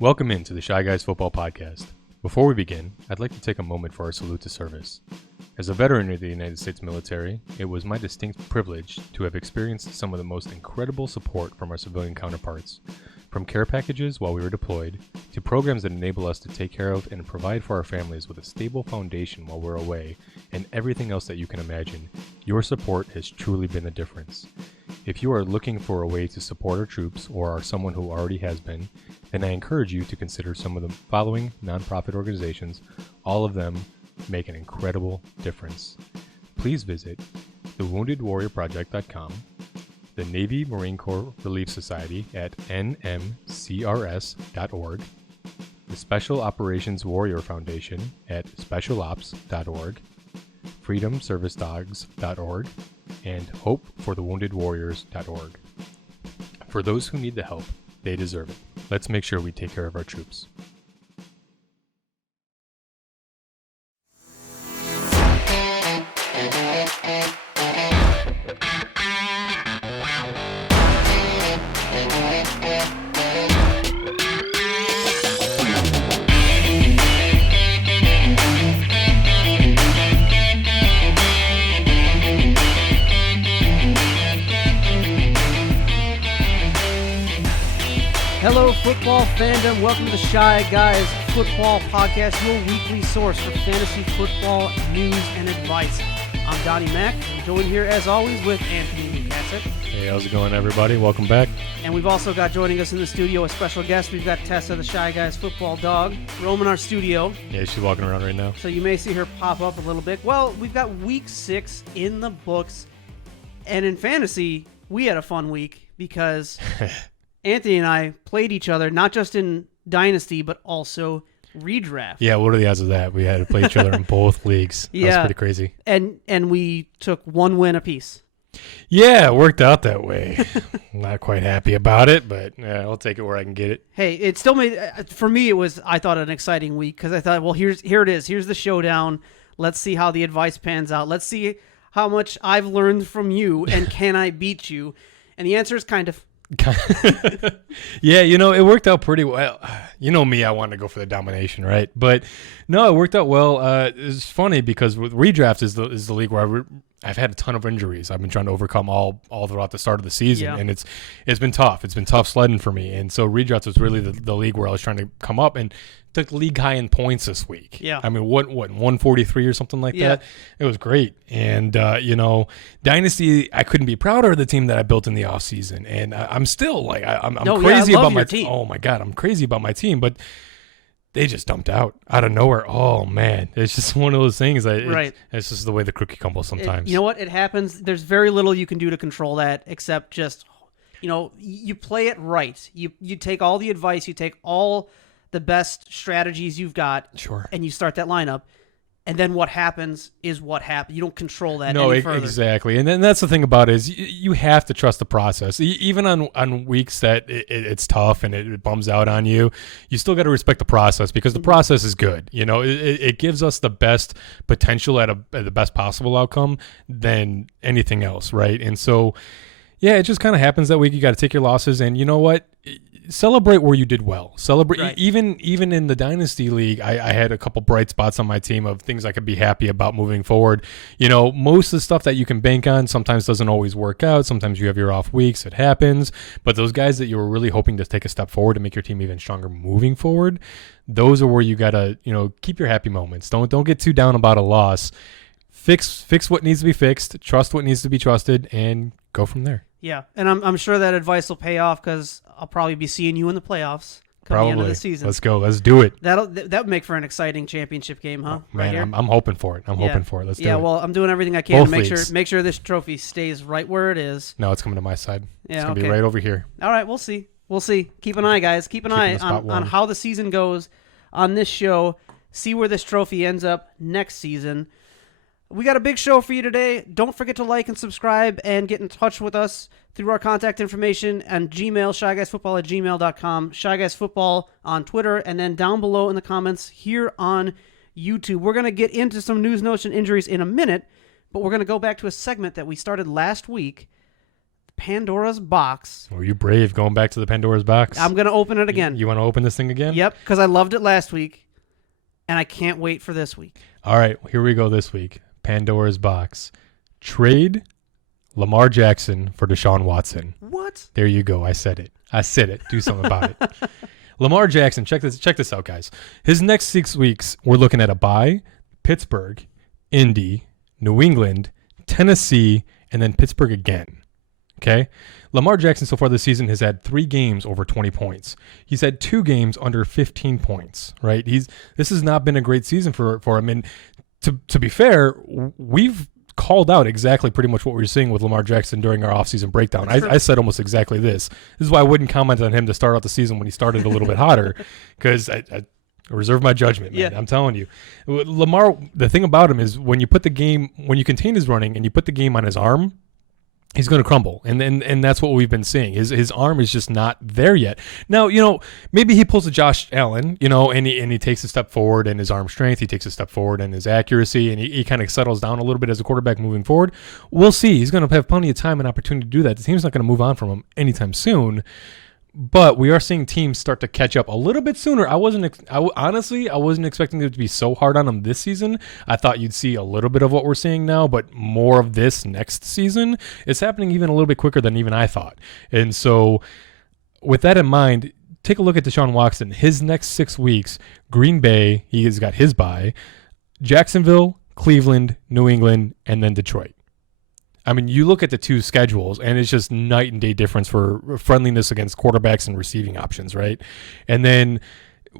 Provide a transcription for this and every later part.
Welcome into the Shy Guys Football Podcast. Before we begin, I'd like to take a moment for our salute to service. As a veteran of the United States military, it was my distinct privilege to have experienced some of the most incredible support from our civilian counterparts. From care packages while we were deployed, to programs that enable us to take care of and provide for our families with a stable foundation while we're away, and everything else that you can imagine, your support has truly been the difference. If you are looking for a way to support our troops or are someone who already has been, then I encourage you to consider some of the following nonprofit organizations. All of them make an incredible difference. Please visit thewoundedwarriorproject.com, the Navy Marine Corps Relief Society at nmcrs.org, the Special Operations Warrior Foundation at specialops.org, freedomservicedogs.org, and hopeforthewoundedwarriors.org. For those who need the help, they deserve it. Let's make sure we take care of our troops. Hello, football fandom. Welcome to the Shy Guys Football Podcast, your weekly source for fantasy football news and advice. I'm Donnie Mack. I'm joined here, as always, with Anthony Newcastle. Hey, how's it going, everybody? Welcome back. And we've also got joining us in the studio a special guest. We've got Tessa, the Shy Guys Football dog, roaming our studio. Yeah, she's walking around right now. So you may see her pop up a little bit. Well, we've got week 6 in the books. And in fantasy, we had a fun week because Anthony and I played each other, not just in Dynasty, but also redraft. Yeah, what are the odds of that? We had to play each other in both leagues. That was pretty crazy. And we took one win apiece. Yeah, it worked out that way. Not quite happy about it, but yeah, I'll take it where I can get it. Hey, it still made, for me, it was, I thought, an exciting week because I thought, well, here it is. Here's the showdown. Let's see how the advice pans out. Let's see how much I've learned from you, and can I beat you? And the answer is kind of. Yeah, it worked out pretty well. You know me, I wanted to go for the domination, right? But no, it worked out well. It's funny because with redraft is the league where I've had a ton of injuries. I've been trying to overcome all throughout the start of the season, and it's been tough. It's been tough sledding for me, and so redraft was really the league where I was trying to come up and took league high in points this week. Yeah, I mean, what 143 or something like that. It was great, and Dynasty, I couldn't be prouder of the team that I built in the offseason, and I'm still like I'm crazy about my team. Oh my god, I'm crazy about my team, but they just dumped out of nowhere. Oh man, it's just one of those things. It's just the way the cookie crumbles sometimes. You know what? It happens. There's very little you can do to control that except just, you play it right. You take all the advice, you take all the best strategies you've got, sure, and you start that lineup. And then what happens is what happens. You don't control that any further. Exactly. And then that's the thing about it is you have to trust the process. Even on weeks that it's tough and it bums out on you, you still got to respect the process because the process is good. It gives us the best potential at the best possible outcome than anything else, right? And so, yeah, it just kind of happens that week. You got to take your losses, and you know what? Celebrate where you did well. Celebrate, right. Even in the Dynasty League, I had a couple bright spots on my team of things I could be happy about moving forward. Most of the stuff that you can bank on sometimes doesn't always work out. Sometimes you have your off weeks. It happens. But those guys that you were really hoping to take a step forward to make your team even stronger moving forward, those are where you gotta keep your happy moments. Don't get too down about a loss. Fix what needs to be fixed. Trust what needs to be trusted, and go from there. Yeah, and I'm sure that advice will pay off because I'll probably be seeing you in the playoffs come the end of the season. Let's go. Let's do it. That would make for an exciting championship game, huh? Oh, man, I'm hoping for it. Hoping for it. Let's do it. Yeah, well, I'm doing everything I can to make sure this trophy stays right where it is. No, it's coming to my side. Yeah, it's going to be right over here. All right, we'll see. Keep an eye, guys. Keep an eye on how the season goes on this show. See where this trophy ends up next season. We got a big show for you today. Don't forget to like and subscribe and get in touch with us through our contact information and Gmail, shyguysfootball@gmail.com, shyguysfootball on Twitter, and then down below in the comments here on YouTube. We're going to get into some news, notes, and injuries in a minute, but we're going to go back to a segment that we started last week Pandora's box. Oh, you brave going back to the Pandora's box. I'm going to open it again. You want to open this thing again? Yep, because I loved it last week, and I can't wait for this week. All right, here we go this week. Pandora's box. Trade Lamar Jackson for Deshaun Watson. What? There you go. I said it. Do something about it. Lamar Jackson, check this out, guys. His next 6 weeks, we're looking at a bye, Pittsburgh, Indy, New England, Tennessee, and then Pittsburgh again. Okay? Lamar Jackson so far this season has had 3 games over 20 points. He's had 2 games under 15 points, right? This has not been a great season for him. And to be fair, we've called out exactly pretty much what we were seeing with Lamar Jackson during our offseason breakdown. I said almost exactly this. This is why I wouldn't comment on him to start out the season when he started a little bit hotter, because I reserve my judgment, man. Yeah. I'm telling you. Lamar, the thing about him is when you contain his running and you put the game on his arm, he's going to crumble. And that's what we've been seeing. His arm is just not there yet. Now, maybe he pulls a Josh Allen, and he takes a step forward in his arm strength. He takes a step forward in his accuracy, and he kind of settles down a little bit as a quarterback moving forward. We'll see. He's going to have plenty of time and opportunity to do that. The team's not going to move on from him anytime soon. But we are seeing teams start to catch up a little bit sooner. Honestly, I wasn't expecting it to be so hard on them this season. I thought you'd see a little bit of what we're seeing now, but more of this next season. It's happening even a little bit quicker than even I thought. And so with that in mind, take a look at Deshaun Watson. His next 6 weeks, Green Bay, he has got his bye, Jacksonville, Cleveland, New England, and then Detroit. I mean, you look at the 2 schedules, and it's just night and day difference for friendliness against quarterbacks and receiving options, right? And then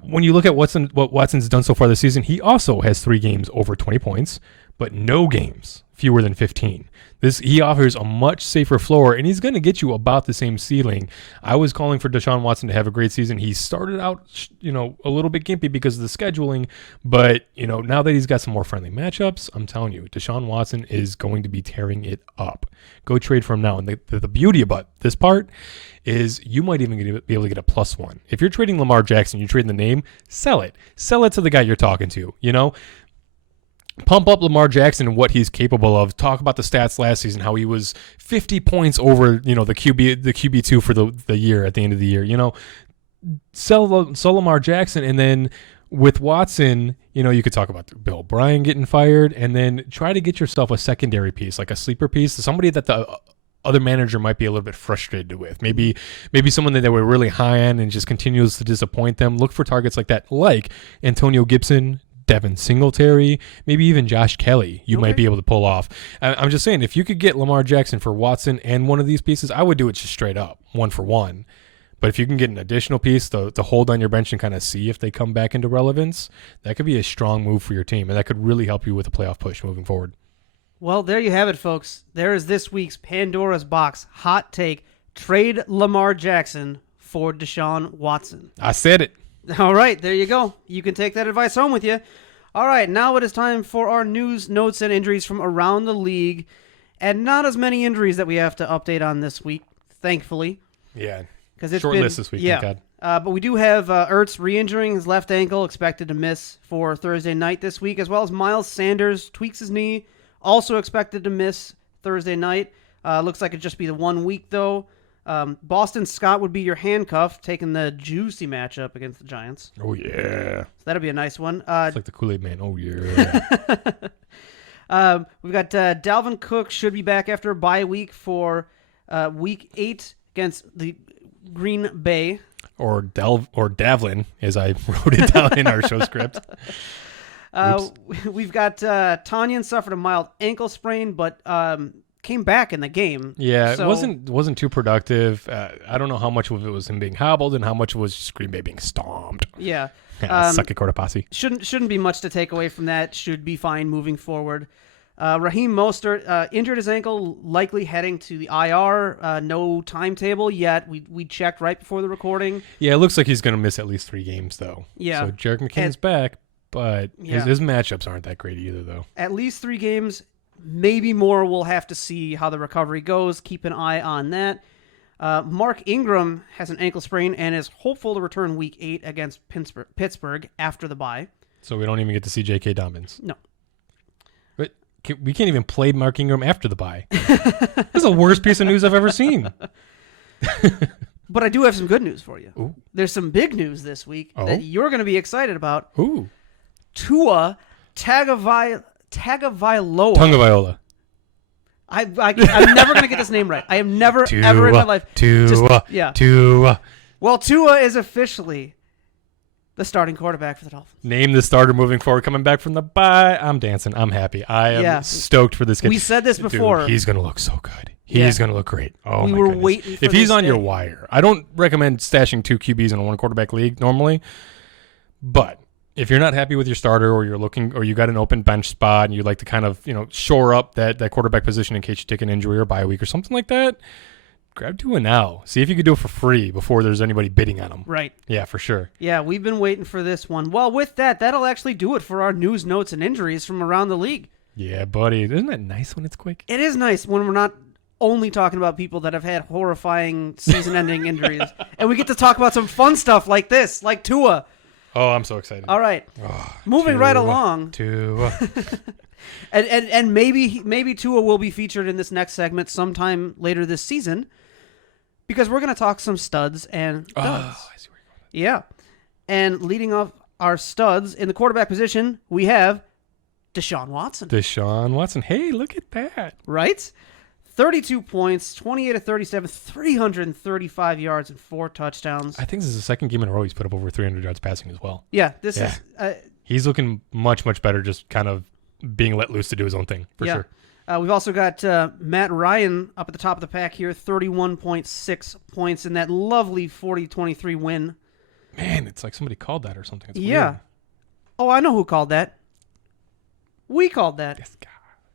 when you look at what Watson's done so far this season, he also has 3 games over 20 points, but no games fewer than 15. He offers a much safer floor, and he's going to get you about the same ceiling. I was calling for Deshaun Watson to have a great season. He started out, a little bit gimpy because of the scheduling, but, now that he's got some more friendly matchups, I'm telling you, Deshaun Watson is going to be tearing it up. Go trade for him now. And the beauty about this part is you might even be able to get a +1. If you're trading Lamar Jackson, you're trading the name, sell it. Sell it to the guy you're talking to, Pump up Lamar Jackson and what he's capable of. Talk about the stats last season, how he was 50 points over, the QB2 for the year at the end of the year. Sell Lamar Jackson, and then with Watson, you could talk about Bill O'Brien getting fired, and then try to get yourself a secondary piece, like a sleeper piece, somebody that the other manager might be a little bit frustrated with. Maybe someone that they were really high on and just continues to disappoint them. Look for targets like that, like Antonio Gibson, Devin Singletary, maybe even Josh Kelly, you might be able to pull off. I'm just saying, if you could get Lamar Jackson for Watson and one of these pieces, I would do it just straight up, 1 for 1. But if you can get an additional piece to hold on your bench and kind of see if they come back into relevance, that could be a strong move for your team, and that could really help you with a playoff push moving forward. Well, there you have it, folks. There is this week's Pandora's Box hot take. Trade Lamar Jackson for Deshaun Watson. I said it. All right, there you go. You can take that advice home with you. All right, now it is time for our news, notes, and injuries from around the league. And not as many injuries that we have to update on this week, thankfully. Yeah, because it's short list this week, thank God. But we do have Ertz re-injuring his left ankle, expected to miss for Thursday night this week, as well as Miles Sanders tweaks his knee, also expected to miss Thursday night. Looks like it'd just be the 1 week, though. Boston Scott would be your handcuff, taking the juicy matchup against the Giants. Oh, yeah. So that'll be a nice one. It's like the Kool-Aid Man. Oh, yeah. We've got Dalvin Cook should be back after a bye week for week 8 against the Green Bay. Or Davlin, as I wrote it down in our show script. We've got Tanyan suffered a mild ankle sprain, but came back in the game. Yeah, so, it wasn't too productive. I don't know how much of it was him being hobbled and how much was just Green Bay being stomped. Yeah. Suck it, quarter posse. Shouldn't be much to take away from that. Should be fine moving forward. Raheem Mostert injured his ankle, likely heading to the IR. No timetable yet. We checked right before the recording. Yeah, it looks like he's going to miss at least 3 games, though. Yeah. So Jerick McKinnon's back, but his matchups aren't that great either, though. At least 3 games. Maybe more. We'll have to see how the recovery goes. Keep an eye on that. Mark Ingram has an ankle sprain and is hopeful to return week 8 against Pittsburgh after the bye. So we don't even get to see J.K. Dobbins. No. But we can't even play Mark Ingram after the bye. That's the worst piece of news I've ever seen. But I do have some good news for you. Ooh. There's some big news this week that you're going to be excited about. Ooh. Tua Tagovailoa. Tagovailoa. I'm never going to get this name right. I am never, ever in my life. Tua. Well, Tua is officially the starting quarterback for the Dolphins. Name the starter moving forward, coming back from the bye. I'm dancing. I'm happy. I am stoked for this kid. We said this before. Dude, he's going to look so good. He's going to look great. Oh, we my were goodness. waiting for if he's this on day. your wire, I don't recommend stashing 2 QBs in a 1 quarterback league normally. But if you're not happy with your starter, or you're looking, or you got an open bench spot and you'd like to kind of, shore up that quarterback position in case you take an injury or bye week or something like that, grab Tua now. See if you can do it for free before there's anybody bidding on him. Right. Yeah, for sure. Yeah, we've been waiting for this one. Well, with that'll actually do it for our news, notes, and injuries from around the league. Yeah, buddy. Isn't that nice when it's quick? It is nice when we're not only talking about people that have had horrifying season-ending injuries. And we get to talk about some fun stuff like this, like Tua. Oh, I'm so excited. All right. Moving right along. Tua. and maybe Tua will be featured in this next segment sometime later this season, because we're going to talk some studs and duds. Oh, I see where you're Yeah. going. And leading off our studs in the quarterback position, we have Deshaun Watson. Deshaun Watson. Hey, look at that. Right? 32 points, 28 of 37, 335 yards, and 4 touchdowns. I think this is the second game in a row he's put up over 300 yards passing as well. Yeah, this is... he's looking much, much better, just kind of being let loose to do his own thing, for sure. We've also got Matt Ryan up at the top of the pack here, 31.6 points in that lovely 40-23 win. Man, it's like somebody called that or something. It's yeah. weird. Oh, I know who called that. We called that. This guy.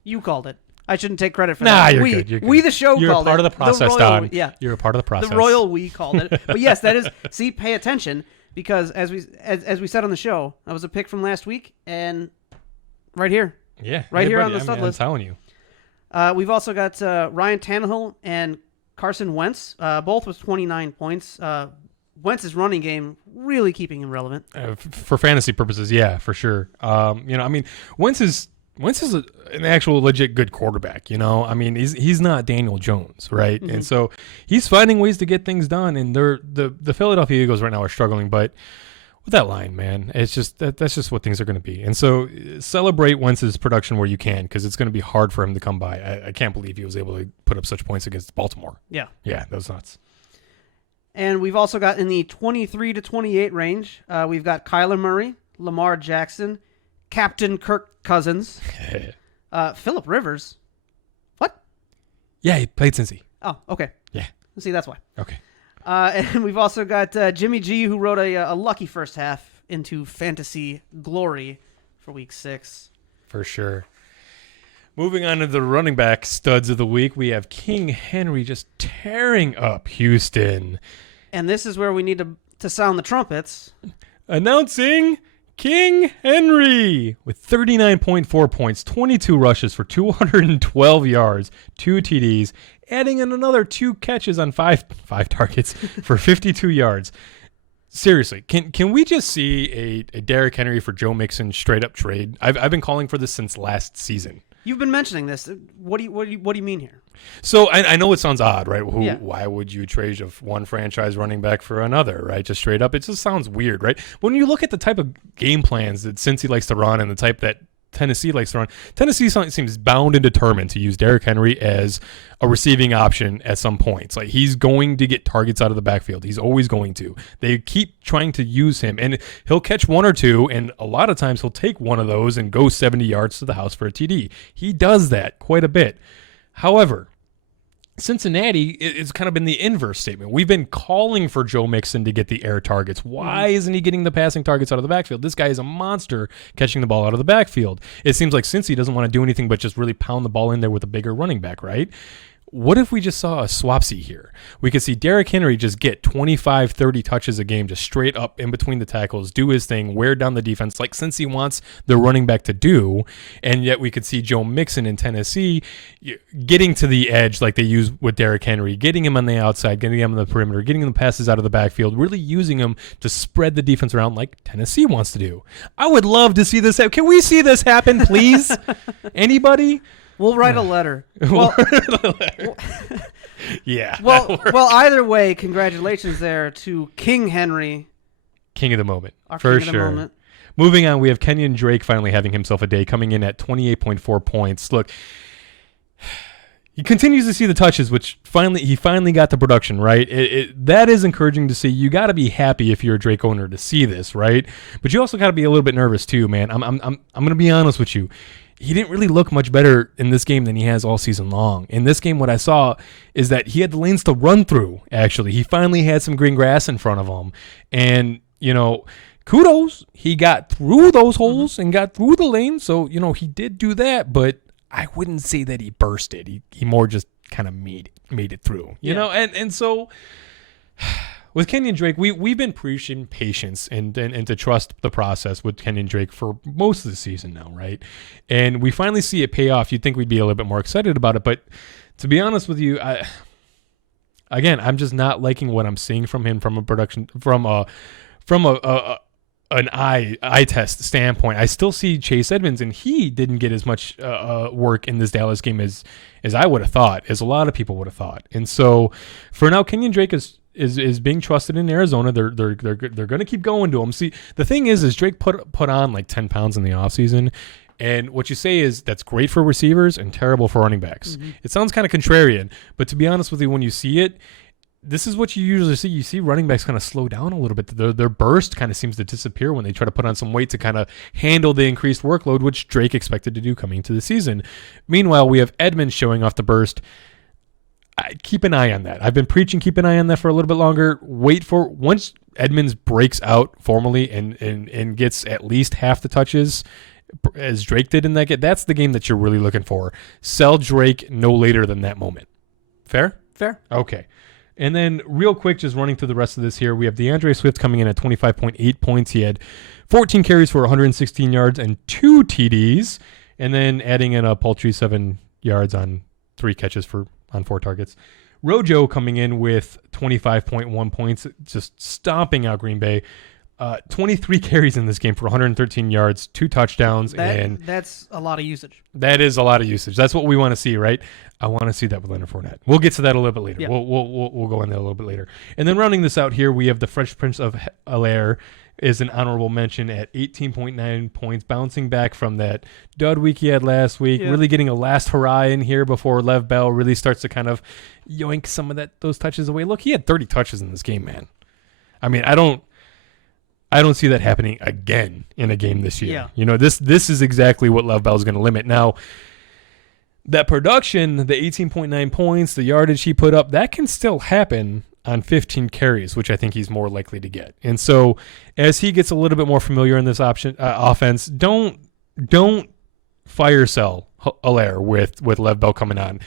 You called it. I shouldn't take credit for that. Nah, you're good. You're good. We, the show, you're called it. You're a part of the process, Don. Yeah. You're a part of the process. The royal we called it. But yes, that is... See, pay attention, because as we said on the show, that was a pick from last week, and right here. Yeah. Right here buddy, on the stud list. I'm telling you. We've also got Ryan Tannehill and Carson Wentz, both with 29 points. Wentz's running game really keeping him relevant. For fantasy purposes, yeah, for sure. Wentz is an actual legit good quarterback. He's not Daniel Jones, right? Mm-hmm. And so he's finding ways to get things done. And the Philadelphia Eagles right now are struggling, but with that line, man, it's just that's just what things are going to be. And so celebrate Wentz's production where you can, because it's going to be hard for him to come by. I can't believe he was able to put up such points against Baltimore. Yeah, that was nuts. And we've also got in the 23 to 28 range, we've got Kyler Murray, Lamar Jackson, Captain Kirk Cousins, Phillip Rivers. What? Yeah, he played Cincy. Oh, okay. Yeah. See, that's why. Okay. And we've also got Jimmy G, who wrote a lucky first half into fantasy glory for week 6. For sure. Moving on to the running back studs of the week, we have King Henry just tearing up Houston. And this is where we need to sound the trumpets. Announcing King Henry with 39.4 points, 22 rushes for 212 yards, 2 TDs, adding in another 2 catches on 5 targets for 52 yards. Seriously, can we just see a Derrick Henry for Joe Mixon straight up trade? I've been calling for this since last season. You've been mentioning this. What do you mean here? So I know it sounds odd, right? Yeah. Why would you trade one franchise running back for another, right? Just straight up. It just sounds weird, right? When you look at the type of game plans that Cincy likes to run and the type that Tennessee likes to run, Tennessee seems bound and determined to use Derrick Henry as a receiving option at some points. Like, he's going to get targets out of the backfield. He's always going to. They keep trying to use him, and he'll catch 1 or 2, and a lot of times he'll take one of those and go 70 yards to the house for a TD. He does that quite a bit. However, Cincinnati is kind of been the inverse statement. We've been calling for Joe Mixon to get the air targets. Why isn't he getting the passing targets out of the backfield? This guy is a monster catching the ball out of the backfield. It seems like Cincy doesn't want to do anything but just really pound the ball in there with a bigger running back, right? what if we just saw a swapsy here? We could see Derrick Henry just get 25, 30 touches a game, just straight up in between the tackles, do his thing, wear down the defense, like since he wants the running back to do. And yet we could see Joe Mixon in Tennessee getting to the edge like they use with Derrick Henry, getting him on the outside, getting him on the perimeter, getting the passes out of the backfield, really using him to spread the defense around like Tennessee wants to do. I would love to see this happen. Can we see this happen, please? Anybody? We'll write a letter. Well, yeah. Well, either way, congratulations there to King Henry. King of the moment. Our for king of the sure. moment. Moving on, we have Kenyon Drake finally having himself a day, coming in at 28.4 points. Look, he continues to see the touches, which he finally got the production, right? That is encouraging to see. You got to be happy if you're a Drake owner to see this, right? But you also got to be a little bit nervous too, man. I'm going to be honest with you. He didn't really look much better in this game than he has all season long. In this game, what I saw is that he had the lanes to run through, actually. He finally had some green grass in front of him. And, kudos. He got through those holes and got through the lane. So, he did do that, but I wouldn't say that he bursted. He more just kind of made it through, you know? And so with Kenyon Drake, we've been preaching patience and to trust the process with Kenyon Drake for most of the season now, right? And we finally see it pay off. You'd think we'd be a little bit more excited about it, but to be honest with you, I'm just not liking what I'm seeing from him from a production from an eye test standpoint. I still see Chase Edmonds, and he didn't get as much work in this Dallas game as I would have thought, as a lot of people would have thought. And so for now, Kenyon Drake is being trusted in Arizona. They're going to keep going to him. See, the thing is Drake put on like 10 pounds in the offseason. And what you say is that's great for receivers and terrible for running backs. Mm-hmm. It sounds kind of contrarian, but to be honest with you, when you see it, this is what you usually see. You see running backs kind of slow down a little bit. Their burst kind of seems to disappear when they try to put on some weight to kind of handle the increased workload, which Drake expected to do coming into the season. Meanwhile, we have Edmonds showing off the burst. Keep an eye on that. I've been preaching keep an eye on that for a little bit longer. Wait for once Edmonds breaks out formally and gets at least half the touches as Drake did in that game. That's the game that you're really looking for. Sell Drake no later than that moment. Fair? Fair. Okay. And then real quick, just running through the rest of this here, we have DeAndre Swift coming in at 25.8 points. He had 14 carries for 116 yards and 2 TDs, and then adding in a paltry 7 yards on 3 catches on 4 targets. Rojo coming in with 25.1 points, just stomping out Green Bay. 23 carries in this game for 113 yards, 2 touchdowns, and that's a lot of usage. That is a lot of usage. That's what we want to see, right? I want to see that with Leonard Fournette. We'll get to that a little bit later. Yeah. We'll go in there a little bit later. And then rounding this out here, we have the Fresh Prince of Bel-Air is an honorable mention at 18.9 points, bouncing back from that dud week he had last week, really getting a last hurrah in here before Lev Bell really starts to kind of yoink some of those touches away. Look, he had 30 touches in this game, man. I mean, I don't see that happening again in a game this year. Yeah. This is exactly what Lev Bell is going to limit. Now, that production, the 18.9 points, the yardage he put up, that can still happen on 15 carries, which I think he's more likely to get. And so as he gets a little bit more familiar in this offense, don't fire sell Allaire with Lev Bell coming on.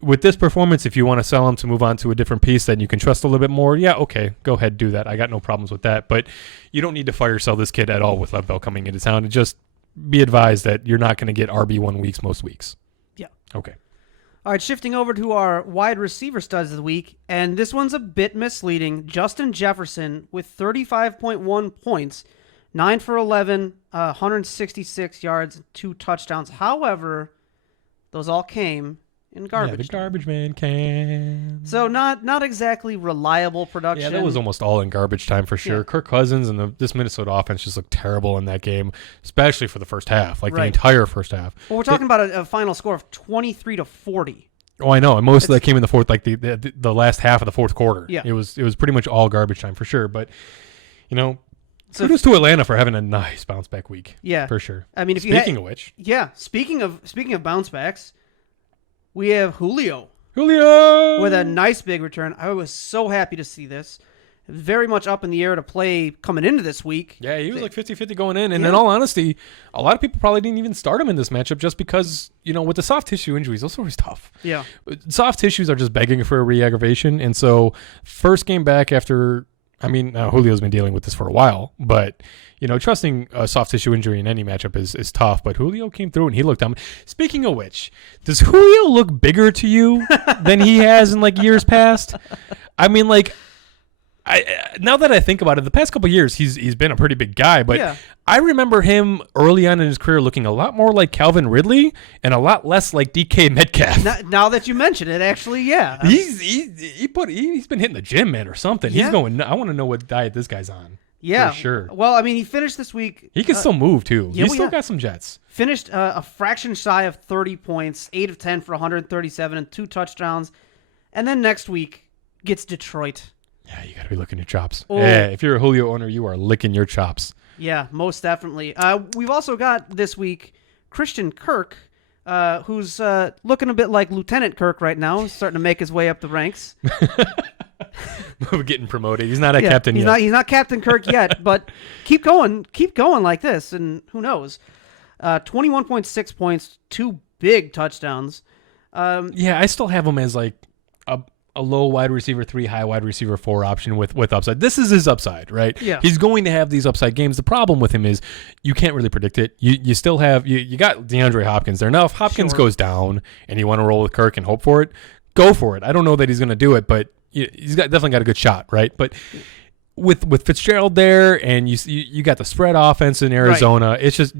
With this performance, if you want to sell him to move on to a different piece that you can trust a little bit more, okay, go ahead, do that. I got no problems with that. But you don't need to fire sell this kid at all with Lev Bell coming into town. And just be advised that you're not going to get RB1 weeks most weeks. Yeah. Okay. All right, shifting over to our wide receiver studs of the week, and this one's a bit misleading. Justin Jefferson with 35.1 points, 9 for 11, 166 yards, 2 touchdowns. However, those all came in garbage. Yeah, the garbage man can. So not exactly reliable production. Yeah, that was almost all in garbage time for sure. Yeah. Kirk Cousins and this Minnesota offense just looked terrible in that game, especially for the first half, the entire first half. Well, we're talking about a final score of 23-40. Oh, I know. And most of that came in the fourth, the last half of the fourth quarter. Yeah. It was pretty much all garbage time for sure. But, kudos to Atlanta for having a nice bounce back week. Yeah. For sure. I mean, speaking of which. Yeah. Speaking of bounce backs, we have Julio with a nice big return. I was so happy to see this. very much up in the air to play coming into this week. Yeah, he was like 50-50 going in. And in all honesty, a lot of people probably didn't even start him in this matchup just because, with the soft tissue injuries, those are always tough. Yeah. Soft tissues are just begging for a re-aggravation. And so first game back after, Julio's been dealing with this for a while, but, trusting a soft tissue injury in any matchup is tough. But Julio came through and he looked down. Speaking of which, does Julio look bigger to you than he has in like years past? Now that I think about it, the past couple of years, he's been a pretty big guy, but I remember him early on in his career looking a lot more like Calvin Ridley and a lot less like DK Metcalf. Now that you mention it, actually, yeah. He's been hitting the gym, man, or something. Yeah. He's going, I want to know what diet this guy's on. Yeah. For sure. Well, he finished this week. He can still move, too. He's still got some jets. Finished a fraction shy of 30 points, 8 of 10 for 137 and 2 touchdowns. And then next week gets Detroit. Yeah, you got to be licking your chops. Oh. Yeah, if you're a Julio owner, you are licking your chops. Yeah, most definitely. We've also got this week Christian Kirk, who's looking a bit like Lieutenant Kirk right now. He's starting to make his way up the ranks. We're getting promoted. He's not a captain yet. He's not Captain Kirk yet, but keep going like this, and who knows? 21.6 points, 2 big touchdowns. I still have him as like a low wide receiver 3, high wide receiver 4 option with upside. This is his upside, right? Yeah. He's going to have these upside games. The problem with him is you can't really predict it. You still have you got DeAndre Hopkins there. Now, if Hopkins goes down and you want to roll with Kirk and hope for it, go for it. I don't know that he's going to do it, but he's definitely got a good shot, right? But with Fitzgerald there and you got the spread offense in Arizona, right. It's just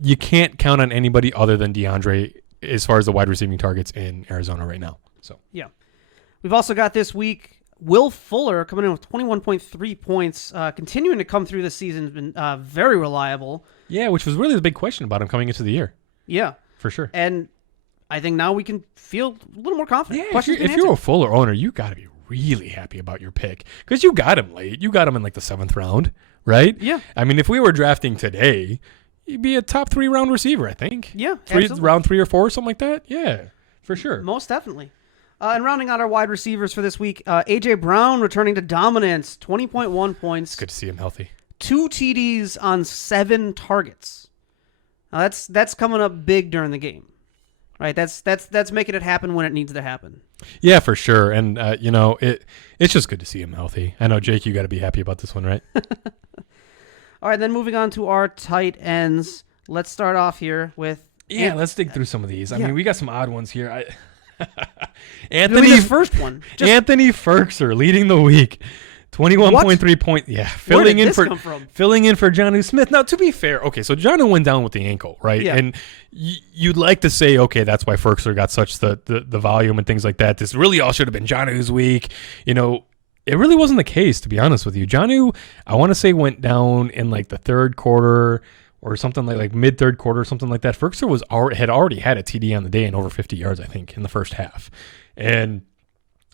you can't count on anybody other than DeAndre as far as the wide receiving targets in Arizona right now. So yeah. We've also got this week Will Fuller coming in with 21.3 points, continuing to come through this season, has been very reliable. Yeah, which was really the big question about him coming into the year. Yeah. For sure. And I think now we can feel a little more confident. Yeah, if you're a Fuller owner, you got to be really happy about your pick because you got him late. You got him in like the 7th round, right? Yeah. If we were drafting today, he'd be a top 3 round receiver, I think. Yeah, round 3 or 4, something like that. Yeah, for sure. Most definitely. And rounding out our wide receivers for this week, A.J. Brown returning to dominance, 20.1 points. It's good to see him healthy. 2 TDs on 7 targets. Now that's coming up big during the game, right? That's making it happen when it needs to happen. Yeah, for sure. And it's just good to see him healthy. I know, Jake, you got to be happy about this one, right? All right, then moving on to our tight ends. Let's start off here with. Yeah, let's dig through some of these. We got some odd ones here. Anthony's first one. Anthony Ferkser leading the week. 21.3 points. Yeah, filling in for Jonnu Smith. Now, to be fair, okay, so Jonnu went down with the ankle, right? Yeah. And you'd like to say, okay, that's why Ferkser got such the volume and things like that. This really all should have been Jonnu's week. It really wasn't the case, to be honest with you. Jonnu, I want to say, went down in like the 3rd quarter or something like mid 3rd quarter or something like that. Ferkser had already had a TD on the day and over 50 yards, I think, in the first half. And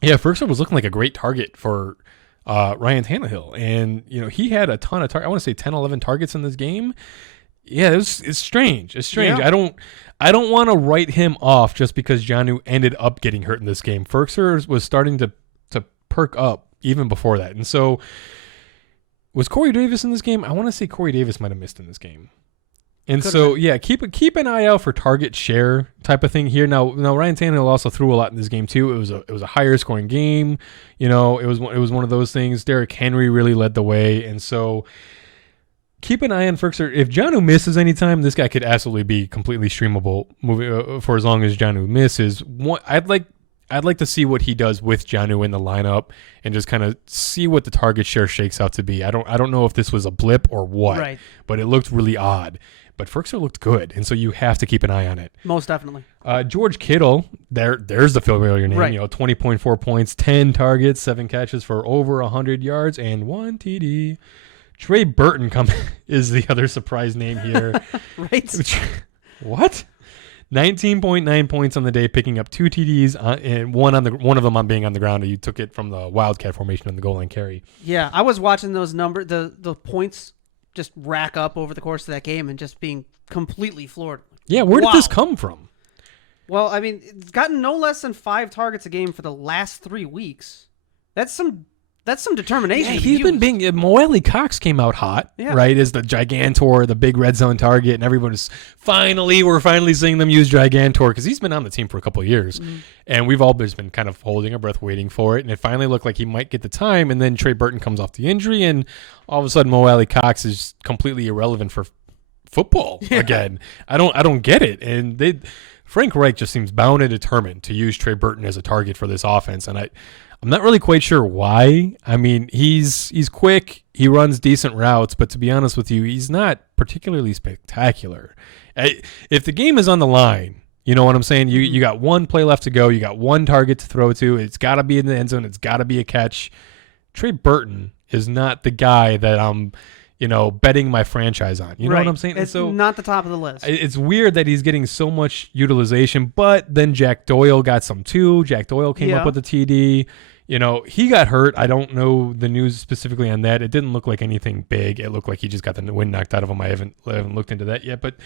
yeah, Ferkser was looking like a great target for Ryan Tannehill. And, he had a ton of targets. I want to say 10, 11 targets in this game. Yeah, it's strange. It's strange. Yeah. I don't want to write him off just because Jonnu ended up getting hurt in this game. Ferkser was starting to perk up even before that. And so was Corey Davis in this game? I want to say Corey Davis might have missed in this game. And so, yeah, keep an eye out for target share type of thing here. Now Ryan Tannehill also threw a lot in this game too. It was a higher scoring game. It was one of those things. Derrick Henry really led the way, and so keep an eye on Ferkser. If Jonnu misses anytime, this guy could absolutely be completely streamable moving for as long as Jonnu misses. I'd like to see what he does with Jonnu in the lineup and just kind of see what the target share shakes out to be. I don't know if this was a blip or what, right. But it looked really odd. But Ferkser looked good, and so you have to keep an eye on it. Most definitely. George Kittle, there's the familiar name. Right. 20.4 points, 10 targets, 7 catches for over 100 yards, and 1 TD. Trey Burton is the other surprise name here. Right. What? 19.9 points on the day, picking up 2 TDs, and one of them on being on the ground. You took it from the Wildcat formation on the goal line carry. Yeah, I was watching those numbers, the points just rack up over the course of that game and just being completely floored. Yeah, where did this come from? Well, it's gotten no less than 5 targets a game for the last 3 weeks. That's That's some determination. Yeah, he's been being. Moelle Cox came out hot, right? As the Gigantor, the big red zone target, and everybody's we're finally seeing them use Gigantor because he's been on the team for a couple of years, and we've all just been kind of holding our breath, waiting for it, and it finally looked like he might get the time, and then Trey Burton comes off the injury, and all of a sudden Moelle Cox is completely irrelevant for football again. I don't get it, and Frank Reich just seems bound and determined to use Trey Burton as a target for this offense, and I'm not really quite sure why. I mean, he's quick, he runs decent routes, but to be honest with you, he's not particularly spectacular. If the game is on the line, you know what I'm saying? You got one play left to go, you got one target to throw to, it's got to be in the end zone, it's got to be a catch. Trey Burton is not the guy that I'm, betting my franchise on. You know what I'm saying? It's not the top of the list. It's weird that he's getting so much utilization, but then Jack Doyle got some too. Jack Doyle came up with the TD. He got hurt. I don't know the news specifically on that. It didn't look like anything big. It looked like he just got the wind knocked out of him. I haven't looked into that yet, but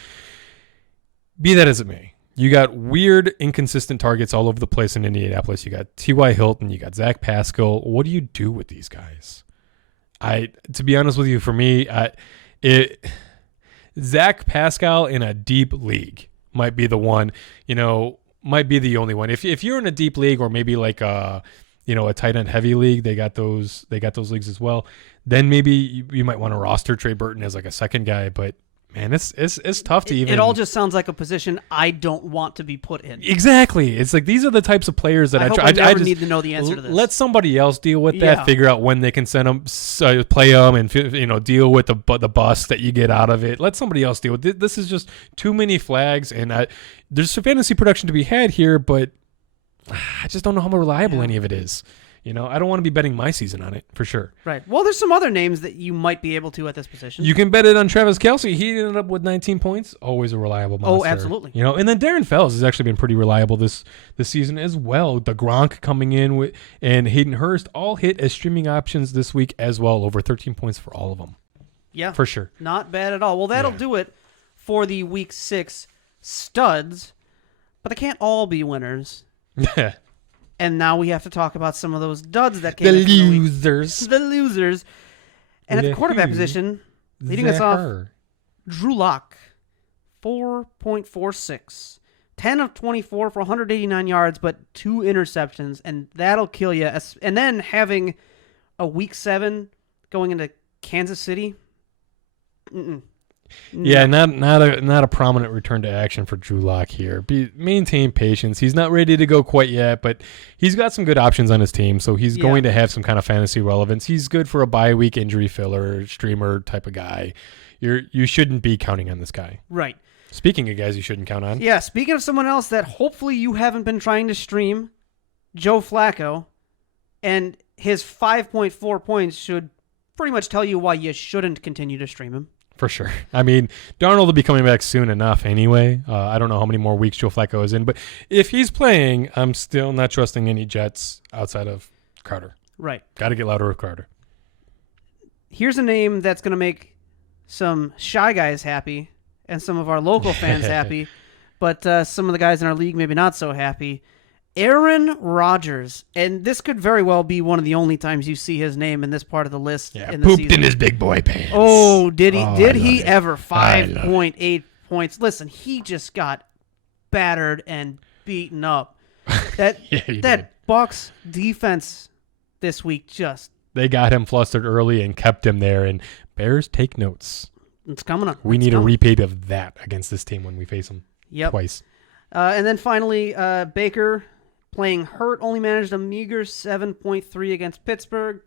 be that as it may, you got weird, inconsistent targets all over the place in Indianapolis. You got T.Y. Hilton. You got Zach Pascal. What do you do with these guys? To be honest with you, for me, Zach Pascal in a deep league might be the one, might be the only one. If you're in a deep league or maybe like a tight end heavy league, they got those leagues as well. Then maybe you might want to roster Trey Burton as like a second guy, but man, it's tough to even. It all just sounds like a position I don't want to be put in. Exactly. It's like these are the types of players that I just need to know the answer to this. Let somebody else deal with that. Figure out when they can send them, play them, and deal with the bust that you get out of it. Let somebody else deal with it. This is just too many flags, and there's some fantasy production to be had here, but I just don't know how reliable any of it is. I don't want to be betting my season on it for sure. Right. Well, there's some other names that you might be able to at this position. You can bet it on Travis Kelce. He ended up with 19 points. Always a reliable monster. Oh, absolutely. And then Darren Fells has actually been pretty reliable this season as well. The Gronk coming in and Hayden Hurst all hit as streaming options this week as well. Over 13 points for all of them. Yeah. For sure. Not bad at all. Well, that'll do it for the Week 6 studs. But they can't all be winners. And now we have to talk about some of those duds that came in. The losers. And at the quarterback position, leading us off, Drew Lock, 4.46. 10 of 24 for 189 yards, but 2 interceptions, and that'll kill you. And then having a Week 7 going into Kansas City. Yeah, not a prominent return to action for Drew Lock here. Maintain patience. He's not ready to go quite yet, but he's got some good options on his team, so he's going to have some kind of fantasy relevance. He's good for a bye week injury filler, streamer type of guy. You shouldn't be counting on this guy. Right. Speaking of guys you shouldn't count on. Yeah, speaking of someone else that hopefully you haven't been trying to stream, Joe Flacco, and his 5.4 points should pretty much tell you why you shouldn't continue to stream him. For sure. I mean, Darnold will be coming back soon enough anyway. I don't know how many more weeks Joe Flacco is in, but if he's playing, I'm still not trusting any Jets outside of Carter. Right. Got to get louder with Carter. Here's a name that's going to make some shy guys happy and some of our local fans happy, but some of the guys in our league maybe not so happy. Aaron Rodgers, and this could very well be one of the only times you see his name in this part of the list. Yeah, in the pooped season. in his big boy pants. Oh, did he? Oh, did he ever? 5.8 points. Listen, he just got battered and beaten up. That Bucs defense this week they got him flustered early and kept him there. And Bears, take notes. It's coming up. We need a repeat of that against this team when we face them. Twice. And then finally, Baker. Playing hurt, only managed a meager 7.3 against Pittsburgh.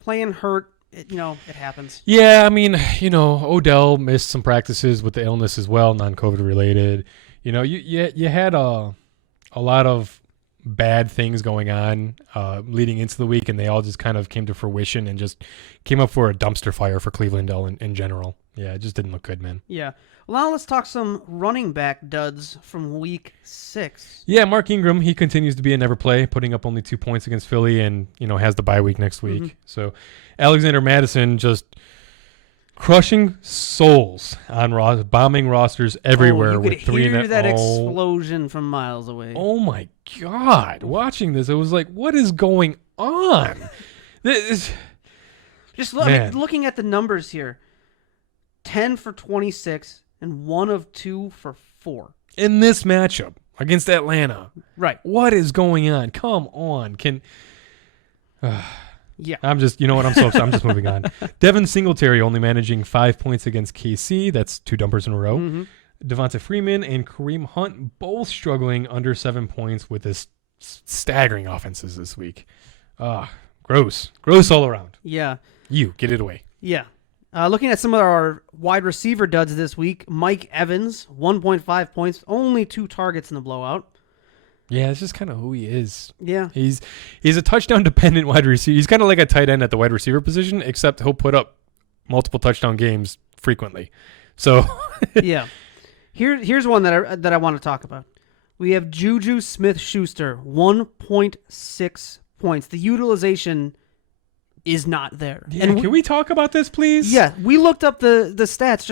Playing hurt, it happens. Yeah, I mean, Odell missed some practices with the illness as well, non-COVID related. You had a lot of bad things going on leading into the week, and they all just kind of came to fruition and just came up for a dumpster fire for Cleveland in general. Yeah, it just didn't look good, man. Yeah. Well, now let's talk some running back duds from Week 6. Yeah, Mark Ingram, he continues to be a never play, putting up only 2 points against Philly and, has the bye week next week. Mm-hmm. So Alexander Mattison just crushing souls on bombing rosters everywhere. You with could hear that explosion from miles away. Oh, my God. Watching this, it was like, what is going on? Just looking at the numbers here, 10 for 26 and 1 of 2 for 4 in this matchup against Atlanta. Right. What is going on? Come on. Yeah. I'm just, you know what? I'm so upset. I'm just moving on. Devin Singletary only managing 5 points against KC. That's 2 dumpers in a row. Mm-hmm. Devonta Freeman and Kareem Hunt both struggling under 7 points with this staggering offenses this week. Gross. Gross all around. Yeah. You, get it away. Yeah. Looking at some of our wide receiver duds this week, Mike Evans, 1.5 points, only 2 targets in the blowout. Yeah, it's just kind of who he is. Yeah. He's a touchdown-dependent wide receiver. He's kind of like a tight end at the wide receiver position, except he'll put up multiple touchdown games frequently. So yeah. Here's one that I want to talk about. We have Juju Smith-Schuster, 1.6 points. The utilization is not there. Yeah, and can we talk about this, please? Yeah, we looked up the stats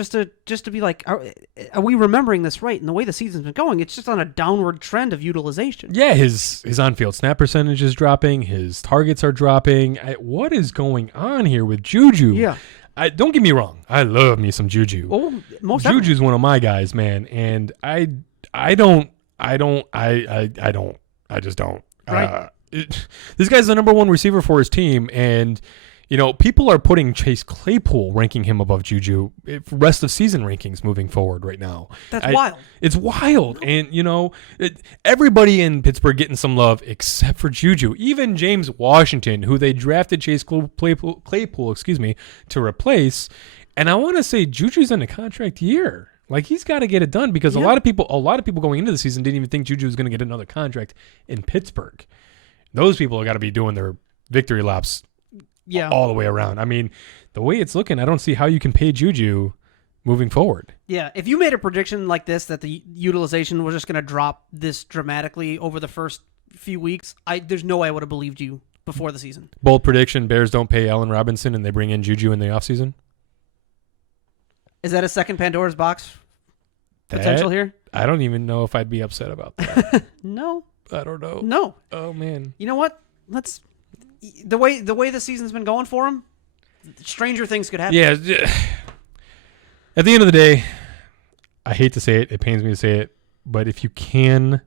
just to be like, are we remembering this right? And the way the season's been going, it's just on a downward trend of utilization. Yeah, his on-field snap percentage is dropping. His targets are dropping. What is going on here with Juju? Yeah. Don't get me wrong. I love me some Juju. Oh, most Juju's one of my guys, man, and I just don't. Right. This guy's the number 1 receiver for his team, and people are putting Chase Claypool, ranking him above Juju, rest of season rankings moving forward right now. That's wild. It's wild, and everybody in Pittsburgh getting some love except for Juju. Even James Washington, who they drafted Chase Claypool, to replace, and I want to say Juju's in a contract year. Like, he's got to get it done because a lot of people going into the season didn't even think Juju was going to get another contract in Pittsburgh. Those people have got to be doing their victory laps all the way around. I mean, the way it's looking, I don't see how you can pay Juju moving forward. Yeah, if you made a prediction like this, that the utilization was just going to drop this dramatically over the first few weeks, there's no way I would have believed you before the season. Bold prediction, Bears don't pay Allen Robinson and they bring in Juju in the offseason? Is that a second Pandora's box potential here? I don't even know if I'd be upset about that. No. I don't know. No. Oh, man. You know what? The way the season's been going for him, stranger things could happen. Yeah. At the end of the day, I hate to say it. It pains me to say it. But if you can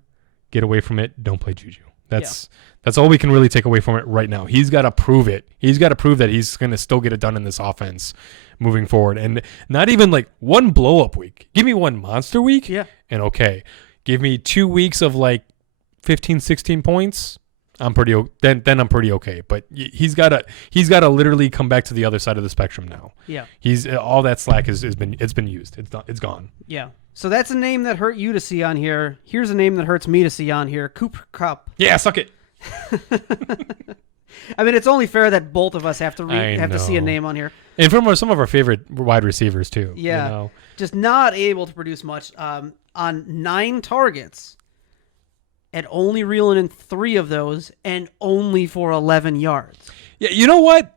get away from it, don't play Juju. That's all we can really take away from it right now. He's got to prove it. He's got to prove that he's going to still get it done in this offense moving forward. And not even like one blow-up week. Give me one monster week, and okay. Give me 2 weeks of like 15, 16 points. I'm pretty then I'm pretty okay. But he's got to literally come back to the other side of the spectrum now. Yeah. He's all that slack has been used. It's gone. Yeah. So that's a name that hurt you to see on here. Here's a name that hurts me to see on here. Cooper Kupp. Yeah, suck it. I mean, it's only fair that both of us have to see a name on here. And from some of our favorite wide receivers too. Yeah. Just not able to produce much. On 9 targets, and only reeling in 3 of those, and only for 11 yards. Yeah, you know what?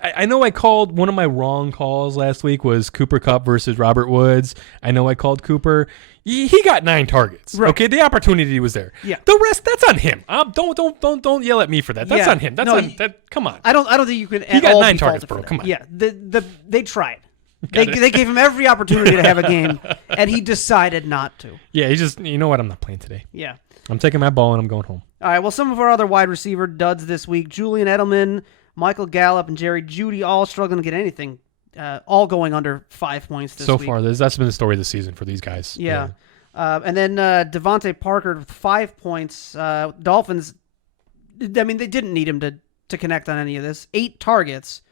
I know I called one of my wrong calls last week was Cooper Kupp versus Robert Woods. I know I called Cooper. He got 9 targets. Right. Okay, the opportunity was there. Yeah. The rest, that's on him. Don't yell at me for that. That's on him. Come on. I don't think you can. He got 9 targets, bro. Come on. Yeah. They tried. They gave him every opportunity to have a game, and he decided not to. Yeah. He just, you know what? I'm not playing today. Yeah. I'm taking my ball and I'm going home. All right. Well, some of our other wide receiver duds this week: Julian Edelman, Michael Gallup, and Jerry Jeudy, all struggling to get anything. All going under 5 points this week. So far, that's been the story of the season for these guys. Yeah. And then Devontae Parker with 5 points. Dolphins, I mean, they didn't need him to connect on any of this. 8 targets.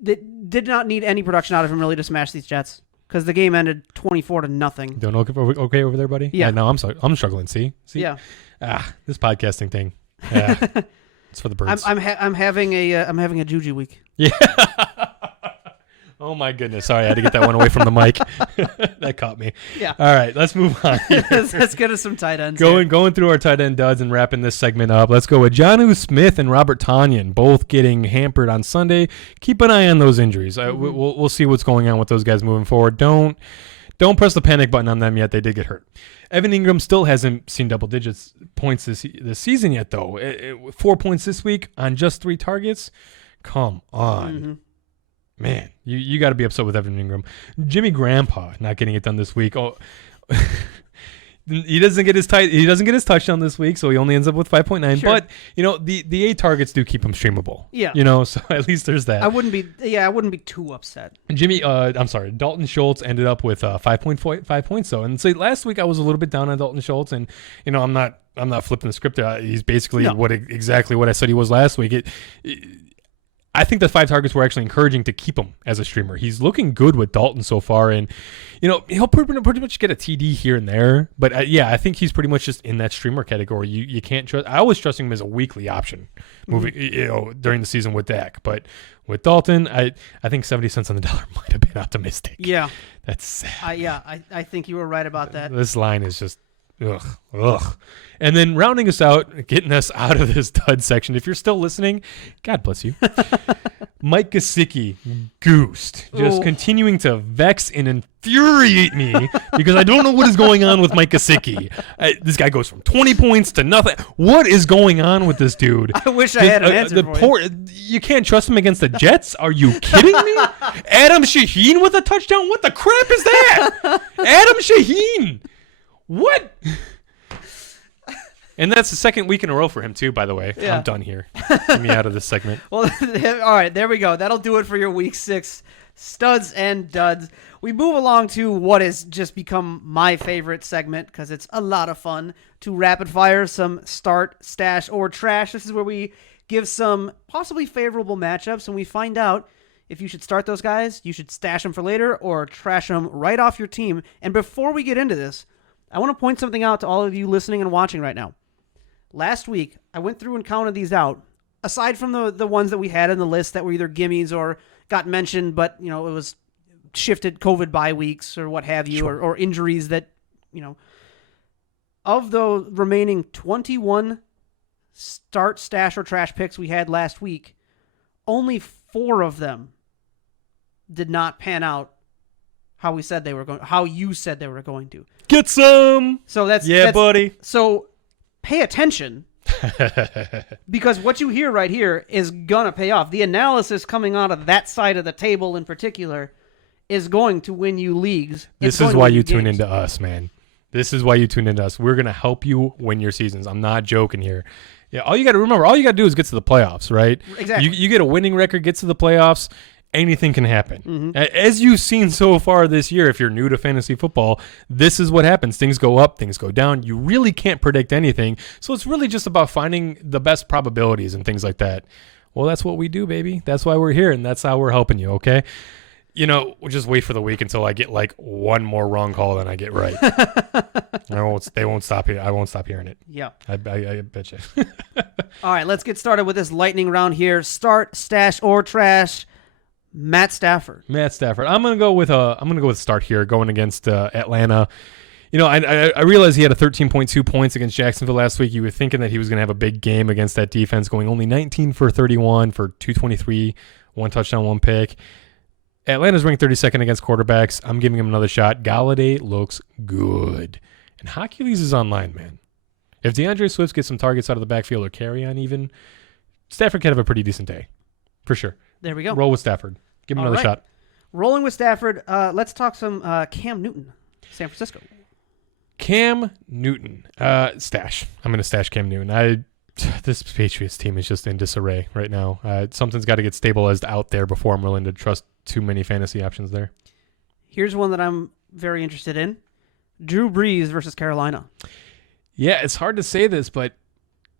They did not need any production out of him really to smash these Jets because the game ended 24-0. Doing okay over there, buddy? Yeah. No, I'm struggling. See? Yeah. This podcasting thing. Yeah. It's for the birds. I'm having a Juju week. Yeah. Oh my goodness! Sorry, I had to get that one away from the mic. That caught me. Yeah. All right, let's move on. Let's get to some tight ends. Going through our tight end duds and wrapping this segment up. Let's go with Jonnu Smith and Robert Tonyan, both getting hampered on Sunday. Keep an eye on those injuries. We'll see what's going on with those guys moving forward. Don't don't press the panic button on them yet. They did get hurt. Evan Ingram still hasn't seen double digits points this season yet, though. 4 points this week on just 3 targets. Come on. Mm-hmm. Man, you got to be upset with Evan Ingram. Jimmy Grandpa not getting it done this week. Oh, he doesn't get his touchdown this week, so he only ends up with 5.9. Sure. But the 8 targets do keep him streamable. Yeah. So at least there's that. I wouldn't be too upset. Dalton Schultz ended up with 5.5 points though. And so last week I was a little bit down on Dalton Schultz, and I'm not flipping the script there. He's basically exactly what I said he was last week. I think the 5 targets were actually encouraging to keep him as a streamer. He's looking good with Dalton so far, and he'll pretty much get a TD here and there. But I think he's pretty much just in that streamer category. You can't trust. I always trusting him as a weekly option moving during the season with Dak. But with Dalton, I think 70 cents on the dollar might have been optimistic. Yeah, that's sad. I think you were right about that. This line is just. Ugh. And then rounding us out, getting us out of this dud section. If you're still listening, God bless you. Mike Gesicki, goosed. Just continuing to vex and infuriate me because I don't know what is going on with Mike Gesicki. This guy goes from 20 points to nothing. What is going on with this dude? I wish I had an answer for you. You can't trust him against the Jets? Are you kidding me? Adam Shaheen with a touchdown? What the crap is that? Adam Shaheen. What? And that's the second week in a row for him, too, by the way. Yeah. I'm done here. Get me out of this segment. Well, all right, there we go. That'll do it for your Week 6 studs and duds. We move along to what has just become my favorite segment because it's a lot of fun to rapid fire some start, stash, or trash. This is where we give some possibly favorable matchups, and we find out if you should start those guys, you should stash them for later, or trash them right off your team. And before we get into this, I want to point something out to all of you listening and watching right now. Last week, I went through and counted these out. Aside from the ones that we had in the list that were either gimmies or got mentioned, but it was shifted COVID bye weeks or what have you, sure. or injuries that, of the remaining 21 start, stash, or trash picks we had last week, only 4 of them did not pan out how you said they were going to. Get some. So that's buddy. So pay attention because what you hear right here is gonna pay off. The analysis coming out of that side of the table in particular is going to win you leagues. This is why you tune into us, man. This is why you tune into us. We're gonna help you win your seasons. I'm not joking here. Yeah, all you got to do is get to the playoffs, right? Exactly. You get a winning record, get to the playoffs. Anything can happen. Mm-hmm. As you've seen so far this year, if you're new to fantasy football, this is what happens. Things go up, things go down. You really can't predict anything. So it's really just about finding the best probabilities and things like that. Well, that's what we do, baby. That's why we're here, and that's how we're helping you, okay? We'll just wait for the week until I get like one more wrong call than I get right. They won't stop here. I won't stop hearing it. Yeah. I bet you. All right, let's get started with this lightning round here. Start, stash, or trash. Matt Stafford. I'm gonna go with start here, going against Atlanta. I realized he had a 13.2 points against Jacksonville last week. You were thinking that he was gonna have a big game against that defense, going only 19 for 31 for 223, 1 touchdown, 1 pick. Atlanta's ranked 32nd against quarterbacks. I'm giving him another shot. Galladay looks good, and Hercules is online, man. If DeAndre Swift gets some targets out of the backfield or carry on, even Stafford can have a pretty decent day, for sure. There we go. Roll with Stafford. Give him another shot. Rolling with Stafford. Let's talk some Cam Newton, San Francisco. Cam Newton. Stash. I'm going to stash Cam Newton. This Patriots team is just in disarray right now. Something's got to get stabilized out there before I'm willing to trust too many fantasy options there. Here's one that I'm very interested in. Drew Brees versus Carolina. Yeah, it's hard to say this, but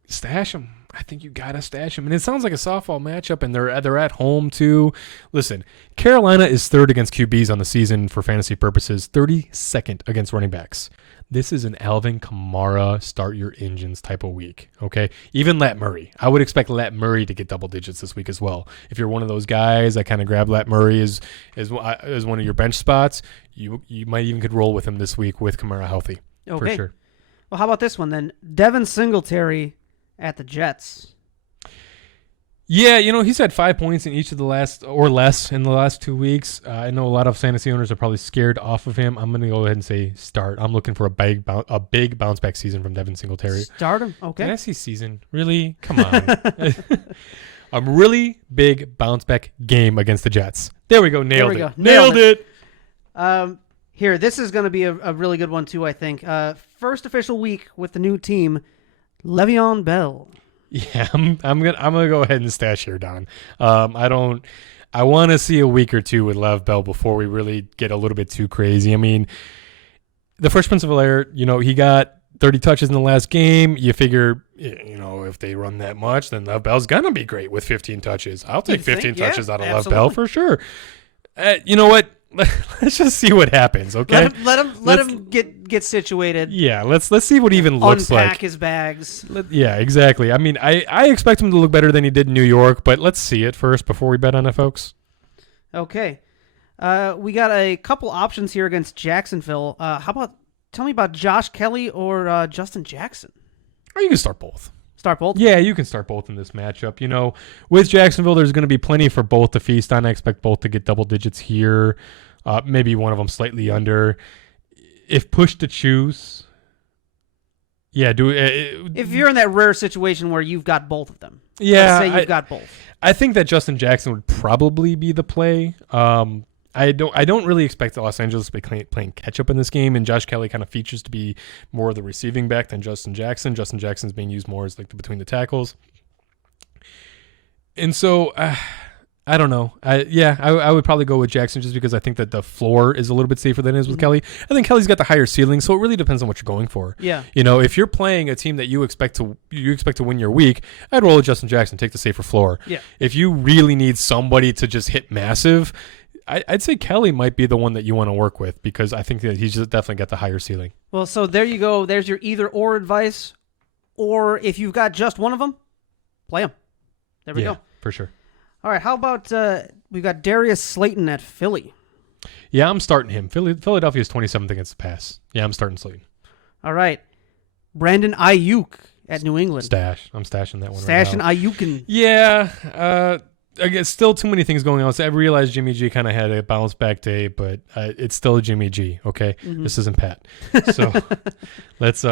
stash him. I think you got to stash him. And it sounds like a softball matchup, and they're at home, too. Listen, Carolina is 3rd against QBs on the season for fantasy purposes, 32nd against running backs. This is an Alvin Kamara start your engines type of week, okay? Even Lat Murray. I would expect Lat Murray to get double digits this week as well. If you're one of those guys that kind of grab Lat Murray as one of your bench spots, you might even could roll with him this week with Kamara healthy, for sure. Well, how about this one then? Devin Singletary at the Jets. Yeah, he's had 5 points in each of the last or less in the last 2 weeks. I know a lot of fantasy owners are probably scared off of him. I'm going to go ahead and say start. I'm looking for a big bounce back season from Devin Singletary. Start him. Okay. Did I see season? Really? Come on. A really big bounce back game against the Jets. There we go. Nailed it. Nailed it. Here, this is going to be a really good one too, I think. First official week with the new team, Le'Veon Bell. Yeah, I'm gonna go ahead and stash here, Don. I want to see a week or two with Lev Bell before we really get a little bit too crazy. I mean, the first principle error, he got 30 touches in the last game. You figure, if they run that much, then Lev Bell's gonna be great with 15 touches. I'll take 15 touches out of Lev Bell for sure. You know what? Let's just see what happens, okay? Let him get situated. Yeah, let's see what he even looks like. Unpack his bags. Yeah, exactly. I mean, I expect him to look better than he did in New York, but let's see it first before we bet on it, folks. Okay. We got a couple options here against Jacksonville. Tell me about Josh Kelly or Justin Jackson? Or you can start both. Start both? Yeah, you can start both in this matchup. With Jacksonville, there's going to be plenty for both to feast on. I expect both to get double digits here. Maybe one of them slightly under. If pushed to choose, yeah, if you're in that rare situation where you've got both of them. Yeah, let's say you've got both. I think that Justin Jackson would probably be the play. I don't really expect Los Angeles to be playing catch up in this game, and Josh Kelly kind of features to be more of the receiving back than Justin Jackson. Justin Jackson's being used more as like between the tackles, and so I don't know. I would probably go with Jackson just because I think that the floor is a little bit safer than it is with Kelly. I think Kelly's got the higher ceiling, so it really depends on what you're going for. Yeah. If you're playing a team that you expect to win your week, I'd roll with Justin Jackson, take the safer floor. Yeah. If you really need somebody to just hit massive, I'd say Kelly might be the one that you want to work with because I think that he's just definitely got the higher ceiling. Well, so there you go. There's your either or advice. Or if you've got just one of them, play them. There we go. For sure. All right. How about we've got Darius Slayton at Philly. Yeah, I'm starting him. Philadelphia is 27th against the pass. Yeah, I'm starting Slayton. All right. Brandon Ayuk at New England. Stash. I'm stashing that one Stashing right now. Ayuk. Yeah. Again, still too many things going on. So I realized Jimmy G kind of had a bounce back day, but it's still Jimmy G. Okay, This isn't Pat. So let's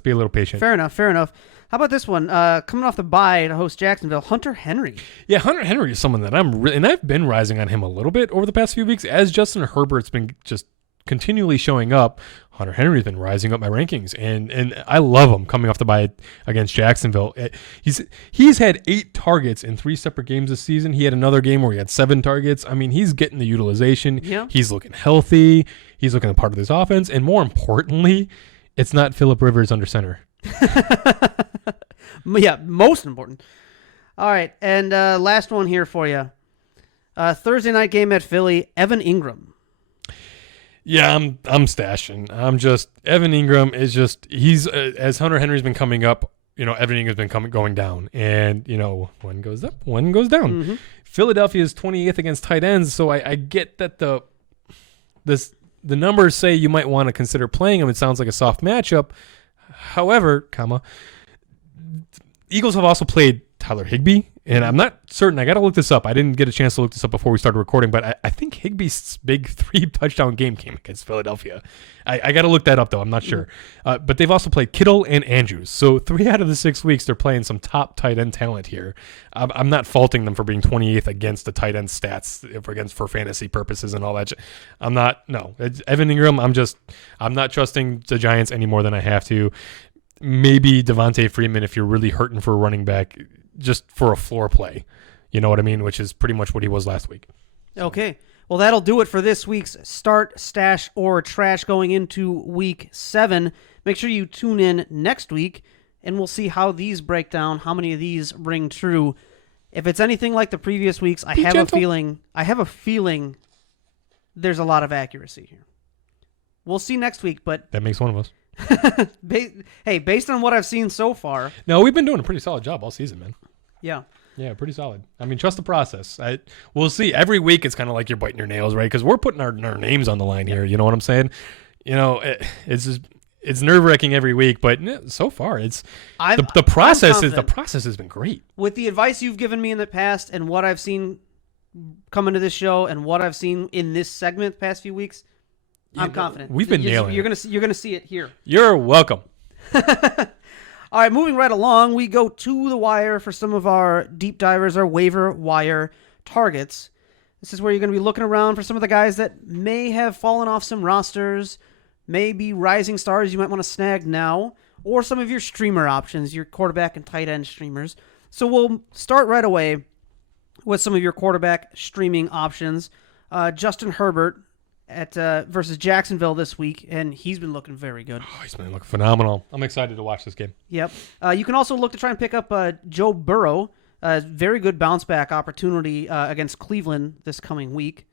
be a little patient. Fair enough. How about this one? Coming off the bye to host Jacksonville, Hunter Henry. Yeah, Hunter Henry is someone that and I've been rising on him a little bit over the past few weeks as Justin Herbert's been just continually showing up. Hunter Henry's been rising up my rankings, and I love him coming off the bye against Jacksonville. He's had 8 targets in 3 separate games this season. He had another game where he had 7 targets. I mean, he's getting the utilization. Yeah. He's looking healthy. He's looking a part of this offense, and more importantly, it's not Phillip Rivers under center. Yeah, most important. All right, and last one here for you. Thursday night game at Philly, Evan Ingram. Yeah, I'm stashing. Evan Ingram is he's as Hunter Henry's been coming up, Evan Ingram's been going down, and one goes up, one goes down. Mm-hmm. Philadelphia is 28th against tight ends, so I get that the numbers say you might want to consider playing him. It sounds like a soft matchup. However, Eagles have also played Tyler Higbee, and I'm not certain. I got to look this up. I didn't get a chance to look this up before we started recording, but I think Higbee's big 3-touchdown game came against Philadelphia. I got to look that up, though. I'm not sure. But they've also played Kittle and Andrews. So 3 out of the 6 weeks, they're playing some top tight end talent here. I'm not faulting them for being 28th against the tight end stats for fantasy purposes and all that. I'm not. No. It's Evan Ingram, I'm not trusting the Giants any more than I have to. Maybe Devontae Freeman if you're really hurting for a running back, just for a floor play. You know what I mean? Which is pretty much what he was last week. Okay. Well, that'll do it for this week's Start, Stash, or Trash going into Week 7. Make sure you tune in next week, and we'll see how these break down, how many of these ring true. If it's anything like the previous weeks, I have a feeling there's a lot of accuracy here. We'll see next week, but that makes one of us. Hey, based on what I've seen so far, no, we've been doing a pretty solid job all season, man. Yeah, pretty solid. I mean, trust the process. We'll see. Every week, it's kind of like you're biting your nails, right? Because we're putting our names on the line here. You know what I'm saying? It's just it's nerve-wracking every week, but so far the process has been great. With the advice you've given me in the past and what I've seen coming to this show and what I've seen in this segment the past few weeks, I'm confident. We've been nailing it. You're gonna see it here. You're welcome. All right, moving right along, we go to the wire for some of our deep divers, our waiver wire targets. This is where you're going to be looking around for some of the guys that may have fallen off some rosters, may be rising stars you might want to snag now, or some of your streamer options, your quarterback and tight end streamers. So we'll start right away with some of your quarterback streaming options. Justin Herbert versus Jacksonville this week, and he's been looking very good. Oh, he's been looking phenomenal. I'm excited to watch this game. Yep. You can also look to try and pick up Joe Burrow. Very good bounce back opportunity against Cleveland this coming week.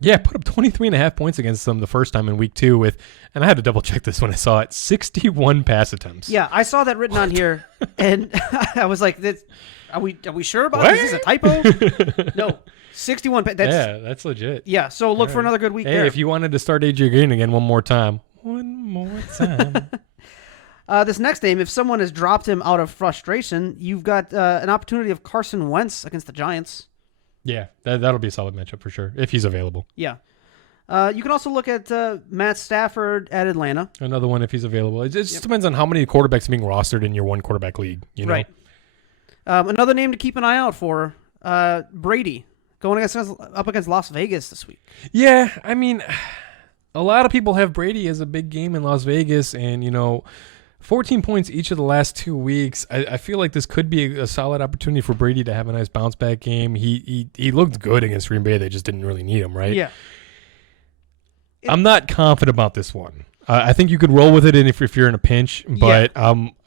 Yeah, put up 23.5 points against them the first time in week 2 and I had to double check this when I saw it, 61 pass attempts. Yeah, I saw that written on here, and I was like, are we sure about this? Is this a typo? No. 61. That's legit. Yeah, so look for another good week there. Hey, if you wanted to start AJ Green again one more time. This next game, if someone has dropped him out of frustration, you've got an opportunity of Carson Wentz against the Giants. Yeah, that'll be a solid matchup for sure, if he's available. Yeah. You can also look at Matt Stafford at Atlanta. Another one if he's available. It just depends on how many quarterbacks are being rostered in your one quarterback league. You know? Right. Another name to keep an eye out for, Brady. Going up against Las Vegas this week. Yeah, I mean, a lot of people have Brady as a big game in Las Vegas, and 14 points each of the last 2 weeks. I feel like this could be a solid opportunity for Brady to have a nice bounce back game. He looked good against Green Bay. They just didn't really need him, right? Yeah. I'm not confident about this one. I think you could roll with it if you're in a pinch, but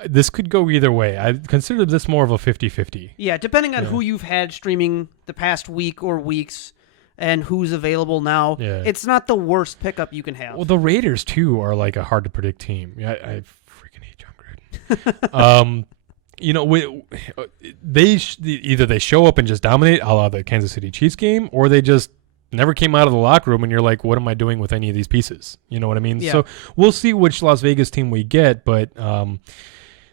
this could go either way. I consider this more of a 50-50. Yeah, depending on who you've had streaming the past week or weeks and who's available now, it's not the worst pickup you can have. Well, the Raiders, too, are like a hard-to-predict team. I freaking hate John Gruden. Either they show up and just dominate, a la the Kansas City Chiefs game, or they just never came out of the locker room and you're like, what am I doing with any of these pieces? You know what I mean? Yeah. So we'll see which Las Vegas team we get, but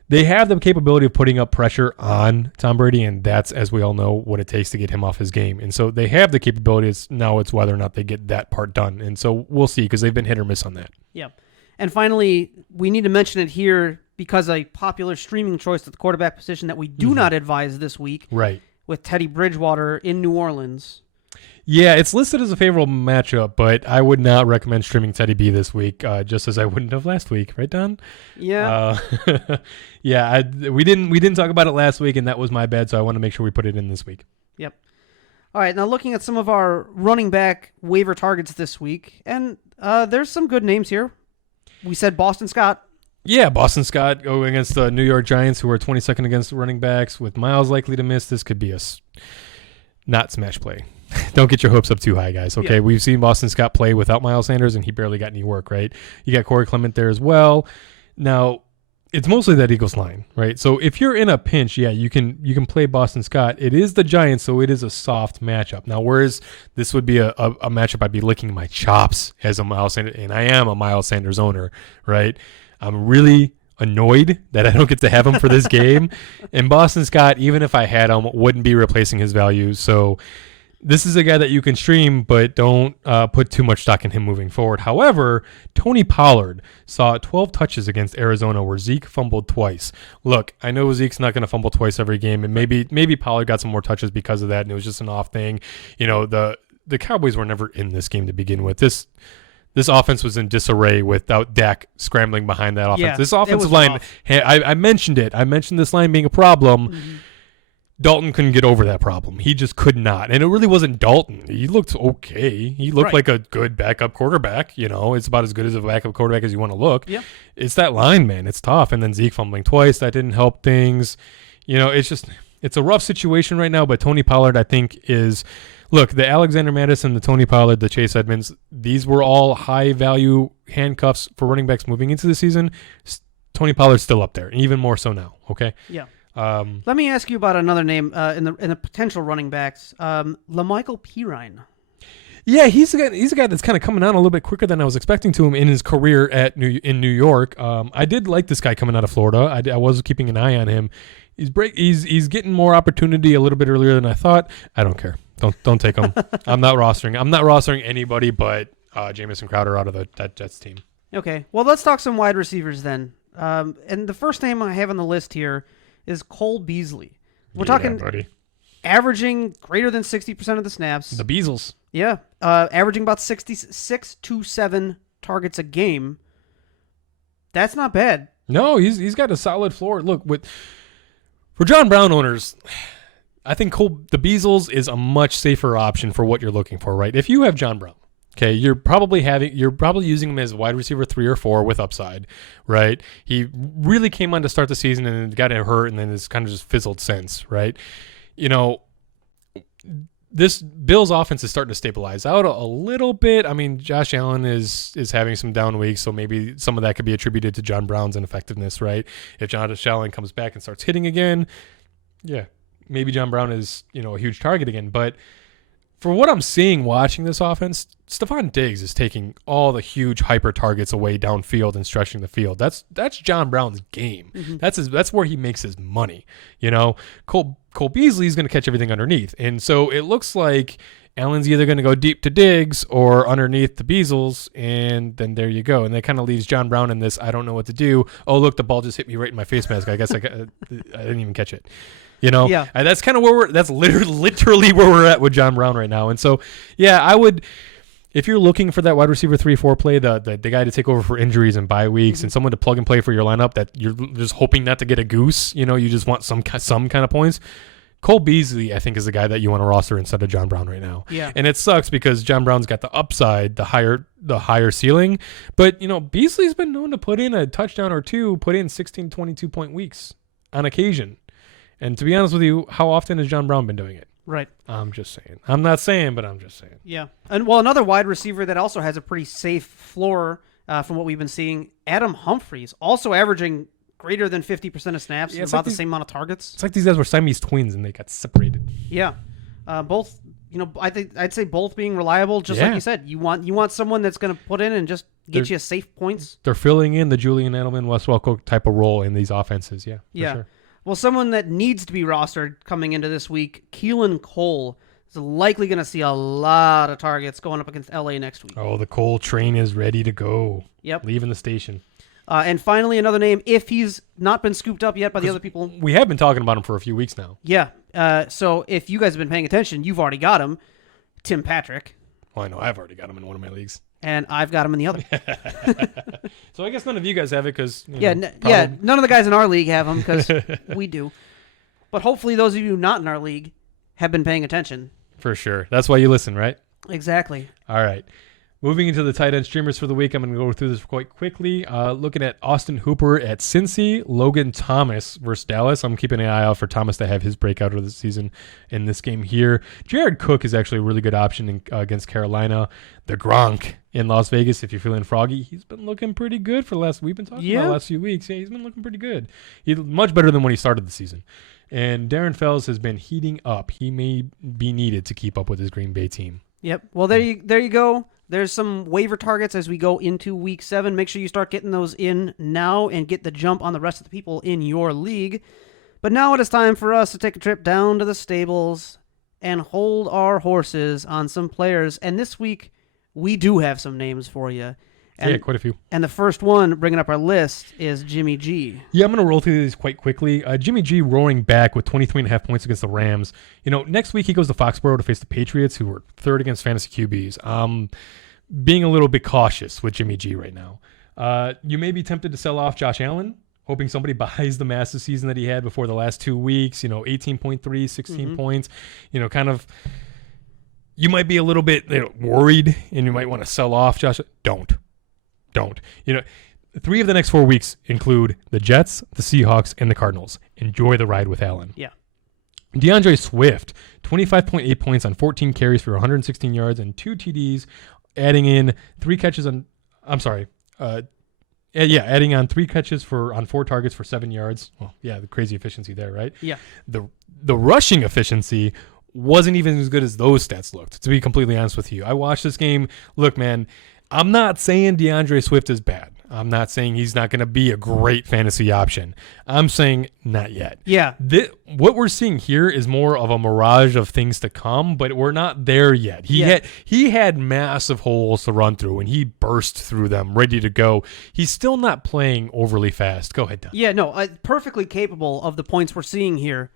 they have the capability of putting up pressure on Tom Brady, and that's, as we all know, what it takes to get him off his game. And so they have the capabilities. Now it's whether or not they get that part done. And so we'll see, because they've been hit or miss on that. Yeah. And finally, we need to mention it here because a popular streaming choice at the quarterback position that we do not advise this week. Right. With Teddy Bridgewater in New Orleans. Yeah, it's listed as a favorable matchup, but I would not recommend streaming Teddy B this week, just as I wouldn't have last week, right, Don? Yeah. We didn't talk about it last week, and that was my bad, so I want to make sure we put it in this week. Yep. All right, now looking at some of our running back waiver targets this week, and there's some good names here. We said Boston Scott. Yeah, Boston Scott going against the New York Giants, who are 22nd against running backs, with Miles likely to miss. This could be a not smash play. Don't get your hopes up too high, guys. Okay, We've seen Boston Scott play without Miles Sanders, and he barely got any work, right? You got Corey Clement there as well. Now, it's mostly that Eagles line, right? So if you're in a pinch, you can play Boston Scott. It is the Giants, so it is a soft matchup. Now, whereas this would be a matchup I'd be licking my chops as a Miles Sanders, and I am a Miles Sanders owner, right? I'm really annoyed that I don't get to have him for this game. And Boston Scott, even if I had him, wouldn't be replacing his value. So this is a guy that you can stream, but don't put too much stock in him moving forward. However, Tony Pollard saw 12 touches against Arizona where Zeke fumbled twice. Look, I know Zeke's not going to fumble twice every game, and maybe Pollard got some more touches because of that, and it was just an off thing. The Cowboys were never in this game to begin with. This offense was in disarray without Dak scrambling behind that offense. Yeah, this offensive line, I mentioned it. I mentioned this line being a problem. Mm-hmm. Dalton couldn't get over that problem. He just could not. And it really wasn't Dalton. He looked okay. He looked like a good backup quarterback. It's about as good as a backup quarterback as you want to look. Yeah. It's that line, man. It's tough. And then Zeke fumbling twice. That didn't help things. It's a rough situation right now, but Tony Pollard, I think, is... Look, the Alexander Mattison, the Tony Pollard, the Chase Edmonds, these were all high-value handcuffs for running backs moving into the season. Tony Pollard's still up there, and even more so now, okay? Yeah. Let me ask you about another name in the potential running backs, LaMichael Pirine. Yeah, he's a guy that's kind of coming on a little bit quicker than I was expecting to him in his career in New York. I did like this guy coming out of Florida. I was keeping an eye on him. He's getting more opportunity a little bit earlier than I thought. I don't care. Don't take him. I'm not rostering anybody but Jamison Crowder out of that Jets team. Okay. Well, let's talk some wide receivers then. And the first name I have on the list here is Cole Beasley. We're talking buddy. Averaging greater than 60% of the snaps. The Beasles. Yeah. Averaging about 6 to 7 targets a game. That's not bad. No, he's got a solid floor. Look, for John Brown owners, I think the Beasles is a much safer option for what you're looking for, right? If you have John Brown, okay, you're probably using him as wide receiver 3 or 4 with upside, right? He really came on to start the season and then got hurt and then it's kind of just fizzled since, right? You know, this Bills offense is starting to stabilize out a little bit. I mean, Josh Allen is having some down weeks, so maybe some of that could be attributed to John Brown's ineffectiveness, right? If Josh Allen comes back and starts hitting again, yeah, maybe John Brown is, a huge target again. But for what I'm seeing watching this offense, Stephon Diggs is taking all the huge hyper targets away downfield and stretching the field. That's John Brown's game. Mm-hmm. That's where he makes his money. Cole Beasley is going to catch everything underneath. And so it looks like Allen's either going to go deep to Diggs or underneath the Beasles, and then there you go. And that kind of leaves John Brown in this, I don't know what to do. Oh, look, the ball just hit me right in my face mask. I guess I didn't even catch it. Yeah. And that's kind of that's literally where we're at with John Brown right now. And so, yeah, I would, if you're looking for that wide receiver 3-4 play, the guy to take over for injuries and bye weeks, and someone to plug and play for your lineup that you're just hoping not to get a goose, you just want some kind of points. Cole Beasley, I think, is the guy that you want to roster instead of John Brown right now. Yeah. And it sucks because John Brown's got the upside, the higher ceiling, but Beasley's been known to put in a touchdown or two, put in 16, 22-point weeks on occasion. And to be honest with you, how often has John Brown been doing it? Right. I'm just saying. I'm not saying, but I'm just saying. Yeah. And another wide receiver that also has a pretty safe floor from what we've been seeing, Adam Humphries, also averaging greater than 50% of snaps, about the same amount of targets. It's like these guys were Siamese twins and they got separated. Yeah. Both, I'd say both being reliable, just like you said. You want someone that's going to put in and just get you safe points. They're filling in the Julian Edelman, Wes Welker type of role in these offenses. Yeah. For sure. Well, someone that needs to be rostered coming into this week, Keelan Cole, is likely going to see a lot of targets going up against LA next week. Oh, the Cole train is ready to go. Yep. Leaving the station. And finally, another name, if he's not been scooped up yet by the other people. We have been talking about him for a few weeks now. Yeah. So if you guys have been paying attention, you've already got him, Tim Patrick. Well, I know I've already got him in one of my leagues. And I've got him in the other. So I guess none of you guys have it because none of the guys in our league have him because we do. But hopefully those of you not in our league have been paying attention. For sure. That's why you listen, right? Exactly. All right. Moving into the tight end streamers for the week, I'm going to go through this quite quickly. Looking at Austin Hooper at Cincy, Logan Thomas versus Dallas. I'm keeping an eye out for Thomas to have his breakout of the season in this game here. Jared Cook is actually a really good option against Carolina. The Gronk in Las Vegas, if you're feeling froggy, he's been looking pretty good for we've been talking about the last few weeks. Yeah, he's been looking pretty good. He's much better than when he started the season. And Darren Fells has been heating up. He may be needed to keep up with his Green Bay team. Yep. Well, there you go. There's some waiver targets as we go into week 7. Make sure you start getting those in now and get the jump on the rest of the people in your league. But now it is time for us to take a trip down to the stables and hold our horses on some players. And this week, we do have some names for you. Yeah, quite a few. And the first one bringing up our list is Jimmy G. Yeah, I'm going to roll through these quite quickly. Jimmy G roaring back with 23.5 points against the Rams. Next week he goes to Foxborough to face the Patriots, who were third against fantasy QBs. Being a little bit cautious with Jimmy G right now. You may be tempted to sell off Josh Allen, hoping somebody buys the massive season that he had before the last 2 weeks. 18.3, 16 points. Kind of. You might be a little bit worried, and you might want to sell off Josh. Don't. 3 of the next 4 weeks include the Jets, the Seahawks, and the Cardinals. Enjoy the ride with Allen. Yeah. DeAndre Swift, 25.8 points on 14 carries for 116 yards and 2 TDs, adding in 3 catches on. I'm sorry. Adding on 3 catches on 4 targets for 7 yards. Well, yeah, the crazy efficiency there, right? Yeah. The rushing efficiency wasn't even as good as those stats looked, to be completely honest with you. I watched this game. Look, man, I'm not saying DeAndre Swift is bad. I'm not saying he's not going to be a great fantasy option. I'm saying not yet. Yeah. What we're seeing here is more of a mirage of things to come, but we're not there yet. He had massive holes to run through, and he burst through them, ready to go. He's still not playing overly fast. Go ahead, Don. Yeah, no, perfectly capable of the points we're seeing here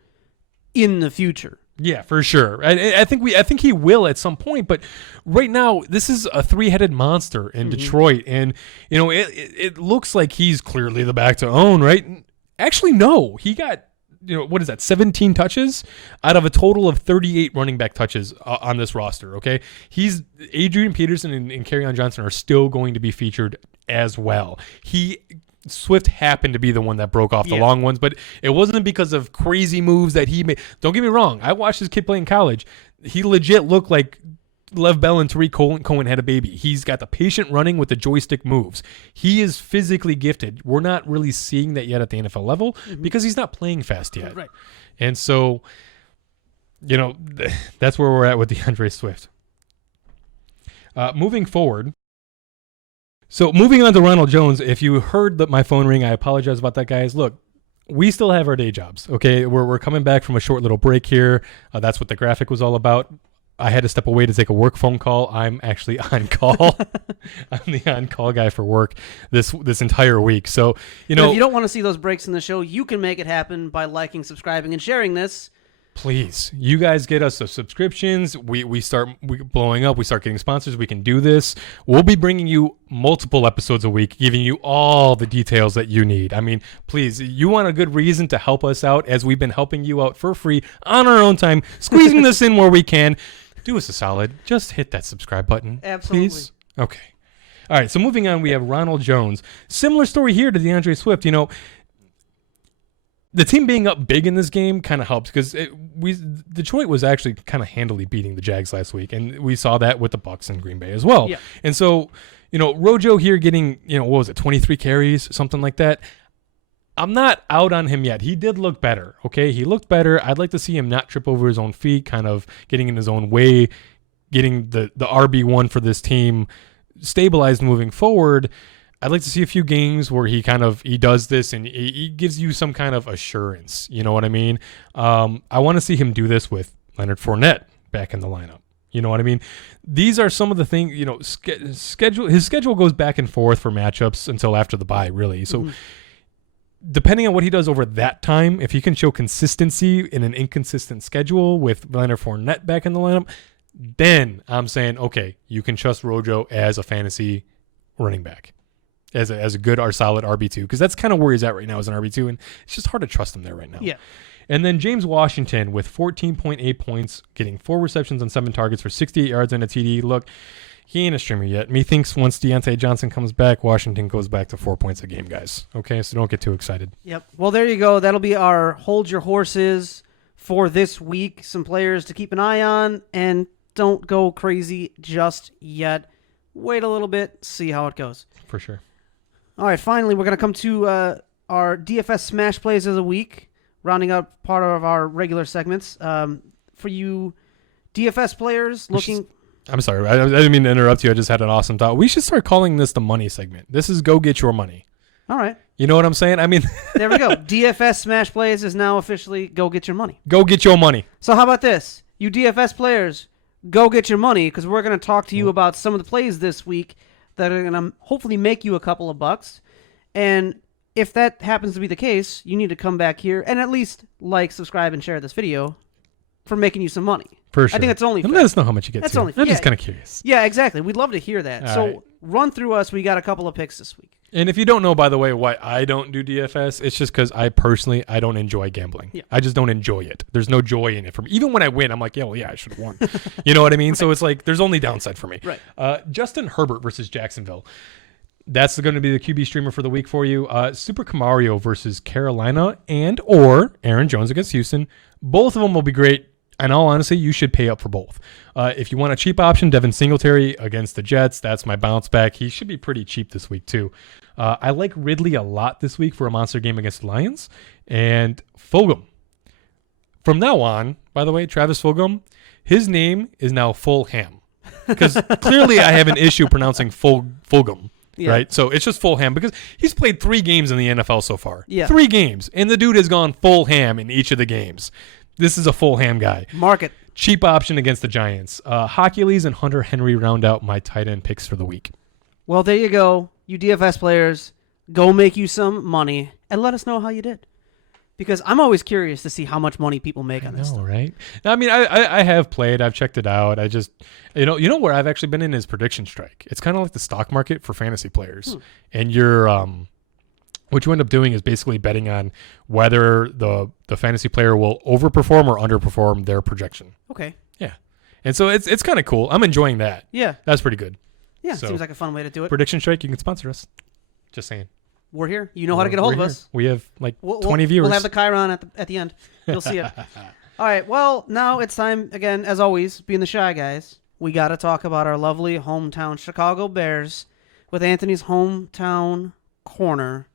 in the future. Yeah, for sure. I think he will at some point, but right now this is a three-headed monster in Detroit, and it looks like he's clearly the back to own, right? Actually, no, he got 17 touches out of a total of 38 running back touches on this roster. Okay, Adrian Peterson and Kerryon Johnson are still going to be featured as well. Swift happened to be the one that broke off the long ones, but it wasn't because of crazy moves that he made. Don't get me wrong. I watched this kid play in college. He legit looked like Lev Bell and Tariq Cohen had a baby. He's got the patient running with the joystick moves. He is physically gifted. We're not really seeing that yet at the NFL level because he's not playing fast yet. Right. And so, that's where we're at with DeAndre Swift. Moving forward. So moving on to Ronald Jones, if you heard my phone ring, I apologize about that, guys. Look, we still have our day jobs, okay? We're coming back from a short little break here. That's what the graphic was all about. I had to step away to take a work phone call. I'm actually on call. I'm the on-call guy for work this entire week. So, if you don't want to see those breaks in the show, you can make it happen by liking, subscribing, and sharing this. Please, you guys get us the subscriptions. We start blowing up. We start getting sponsors. We can do this. We'll be bringing you multiple episodes a week, giving you all the details that you need. I mean, please, you want a good reason to help us out as we've been helping you out for free on our own time, squeezing this in where we can. Do us a solid. Just hit that subscribe button. Absolutely. Please. Okay. All right. So moving on, we have Ronald Jones. Similar story here to DeAndre Swift. The team being up big in this game kind of helps because Detroit was actually kind of handily beating the Jags last week, and we saw that with the Bucs and Green Bay as well. Yeah. And so, Rojo here getting, 23 carries, something like that. I'm not out on him yet. He did look better, okay? He looked better. I'd like to see him not trip over his own feet, kind of getting in his own way, getting the RB1 for this team stabilized moving forward. I'd like to see a few games where he does this and he gives you some kind of assurance. You know what I mean? I want to see him do this with Leonard Fournette back in the lineup. You know what I mean? These are some of the things, his schedule goes back and forth for matchups until after the bye, really. So depending on what he does over that time, if he can show consistency in an inconsistent schedule with Leonard Fournette back in the lineup, then I'm saying, okay, you can trust Rojo as a fantasy running back. As a good or solid RB2, because that's kind of where he's at right now as an RB2, and it's just hard to trust him there right now. Yeah. And then James Washington with 14.8 points, getting 4 receptions on 7 targets for 68 yards and a TD. Look, he ain't a streamer yet. Methinks once Deontay Johnson comes back, Washington goes back to 4 points a game, guys. Okay, so don't get too excited. Yep. Well, there you go. That'll be our hold your horses for this week. Some players to keep an eye on, and don't go crazy just yet. Wait a little bit, see how it goes. For sure. All right, finally, we're going to come to our DFS Smash Plays of the week, rounding up part of our regular segments. For you DFS players looking... I'm sorry, I didn't mean to interrupt you. I just had an awesome thought. We should start calling this the money segment. This is Go Get Your Money. All right. You know what I'm saying? I mean... There we go. DFS Smash Plays is now officially Go Get Your Money. Go get your money. So how about this? You DFS players, go get your money, because we're going to talk to you about some of the plays this week that are going to hopefully make you a couple of bucks. And if that happens to be the case, you need to come back here and at least like, subscribe, and share this video for making you some money. For sure. I think that's only fair. Let us know how much you get. That's to. only fair. I'm just kind of curious. Yeah, exactly. We'd love to hear that. All right. Run through us. We got a couple of picks this week. And if you don't know, by the way, why I don't do DFS, it's just because I don't enjoy gambling. Yeah. I just don't enjoy it. There's no joy in it for me. Even when I win, I'm like, I should have won. You know what I mean? Right. So it's like there's only downside for me. Right. Justin Herbert versus Jacksonville. That's going to be the QB streamer for the week for you. Super Camario versus Carolina or Aaron Jones against Houston. Both of them will be great. In all honesty, you should pay up for both. If you want a cheap option, Devin Singletary against the Jets. That's my bounce back. He should be pretty cheap this week, too. I like Ridley a lot this week for a monster game against the Lions. And Fulgham From now on, by the way, Travis Fulgham, his name is now Fulham. Because clearly I have an issue pronouncing Fulgham. Yeah. Right? So it's just Fulham because he's played 3 games in the NFL so far. Yeah. 3 games. And the dude has gone full ham in each of the games. This is a Fulham guy. Mark it. Cheap option against the Giants. Hockley's and Hunter Henry round out my tight end picks for the week. Well, there you go. You DFS players, go make you some money and let us know how you did. Because I'm always curious to see how much money people make on this stuff. Right? I mean, I have played. I've checked it out. I just, you know where I've actually been in is Prediction Strike. It's kind of like the stock market for fantasy players. And you're, what you end up doing is basically betting on whether the fantasy player will overperform or underperform their projection. Okay. Yeah. And so it's kind of cool. I'm enjoying that. Yeah. That's pretty good. Yeah, so, seems like a fun way to do it. Prediction Strike, you can sponsor us. Just saying. We're here. You know how to get a hold of us. We have 20 viewers. We'll have the Chiron at the end. You'll see it. All right. Well, now it's time, again, as always, being the Shy Guys, we got to talk about our lovely hometown Chicago Bears with Anthony's hometown corner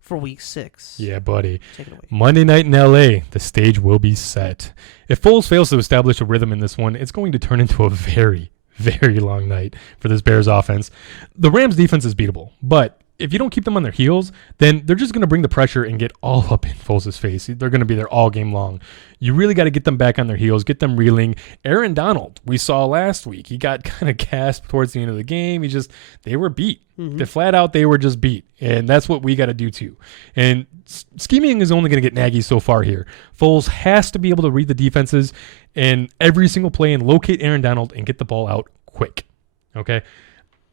for week 6. Yeah, buddy. Take it away. Monday night in LA, the stage will be set. If Foles fails to establish a rhythm in this one, it's going to turn into a very, very long night for this Bears offense. The Rams defense is beatable, but if you don't keep them on their heels, then they're just going to bring the pressure and get all up in Foles' face. They're going to be there all game long. You really got to get them back on their heels, get them reeling. Aaron Donald, we saw last week, he got kind of gasped towards the end of the game. They were beat. Flat out, they were just beat. And that's what we got to do too. And scheming is only going to get naggy so far here. Foles has to be able to read the defenses and every single play and locate Aaron Donald and get the ball out quick. Okay?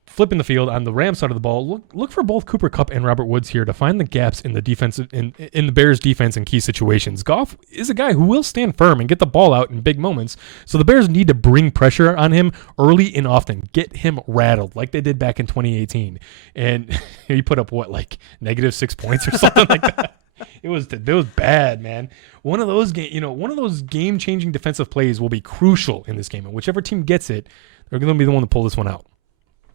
Flipping the field on the Rams side of the ball, look for both Cooper Kupp and Robert Woods here to find the gaps in the defense in the Bears' defense in key situations. Goff is a guy who will stand firm and get the ball out in big moments, so the Bears need to bring pressure on him early and often, get him rattled like they did back in 2018. And he put up -6 points or something like that. It was bad, man. One of those game-changing defensive plays will be crucial in this game, and whichever team gets it, they're going to be the one to pull this one out.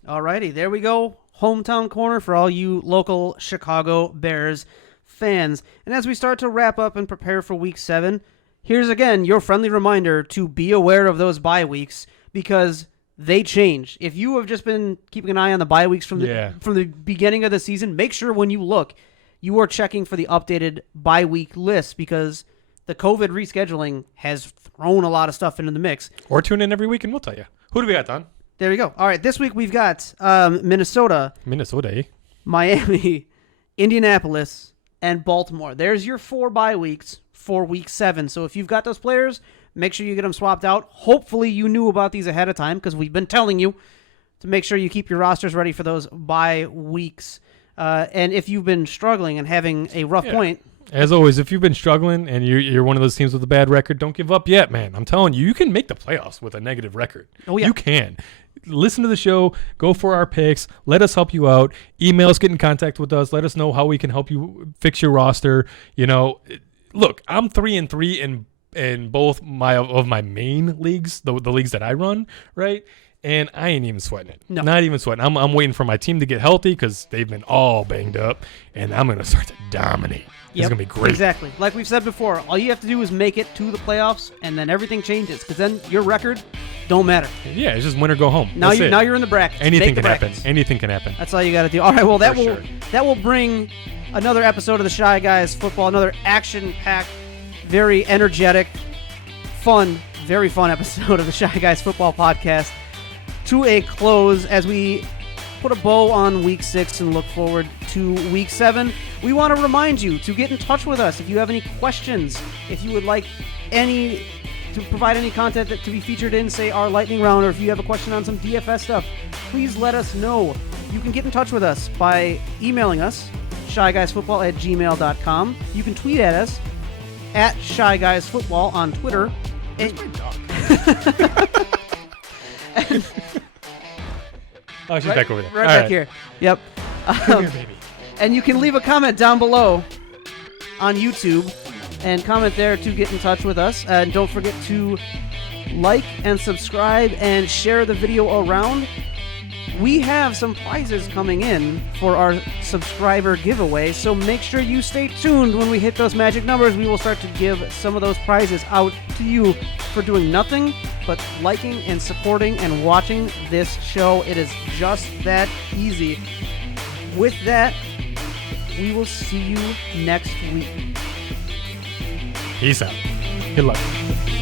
Alrighty, there we go. Hometown corner for all you local Chicago Bears fans. And as we start to wrap up and prepare for week 7, here's again your friendly reminder to be aware of those bye weeks because they change. If you have just been keeping an eye on the bye weeks from the beginning of the season, make sure when you look, you are checking for the updated bye week list because the COVID rescheduling has thrown a lot of stuff into the mix. Or tune in every week and we'll tell you. Who do we got, Don? There you go. All right, this week we've got Minnesota, Miami, Indianapolis, and Baltimore. There's your 4 bye weeks for week 7. So if you've got those players, make sure you get them swapped out. Hopefully you knew about these ahead of time because we've been telling you to make sure you keep your rosters ready for those bye weeks. And if you've been struggling and having a rough point, as always, if you've been struggling and you're one of those teams with a bad record, don't give up yet, man. I'm telling you, you can make the playoffs with a negative record. Oh, yeah. You can. Listen to the show. Go for our picks. Let us help you out. Email us. Get in contact with us. Let us know how we can help you fix your roster. Look, I'm 3-3 in both of my main leagues, the leagues that I run, right? And I ain't even sweating it. No. Not even sweating. I'm waiting for my team to get healthy because they've been all banged up, and I'm going to start to dominate. It's going to be great. Exactly. Like we've said before, all you have to do is make it to the playoffs, and then everything changes because then your record don't matter. Yeah, it's just win or go home. Now you're in the bracket. Anything can happen. Anything can happen. That's all you got to do. All right, well, that will bring another episode of the Shy Guys Football, another action-packed, very energetic, very fun episode of the Shy Guys Football Podcast to a close as we put a bow on week 6 and look forward to week 7. We want to remind you to get in touch with us if you have any questions, if you would like to provide any content that to be featured in, say, our lightning round, or if you have a question on some DFS stuff, please let us know. You can get in touch with us by emailing us, shyguysfootball@gmail.com. You can tweet at us at shyguysfootball on Twitter. Where's my dog? Oh, she's back over there. Right back here. Yep. Come here, baby. And you can leave a comment down below on YouTube and comment there to get in touch with us. And don't forget to like and subscribe and share the video around. we have some prizes coming in for our subscriber giveaway, so make sure you stay tuned. When we hit those magic numbers, we will start to give some of those prizes out to you for doing nothing but liking and supporting and watching this show. It is just that easy. With that, we will see you next week. Peace out. Good luck.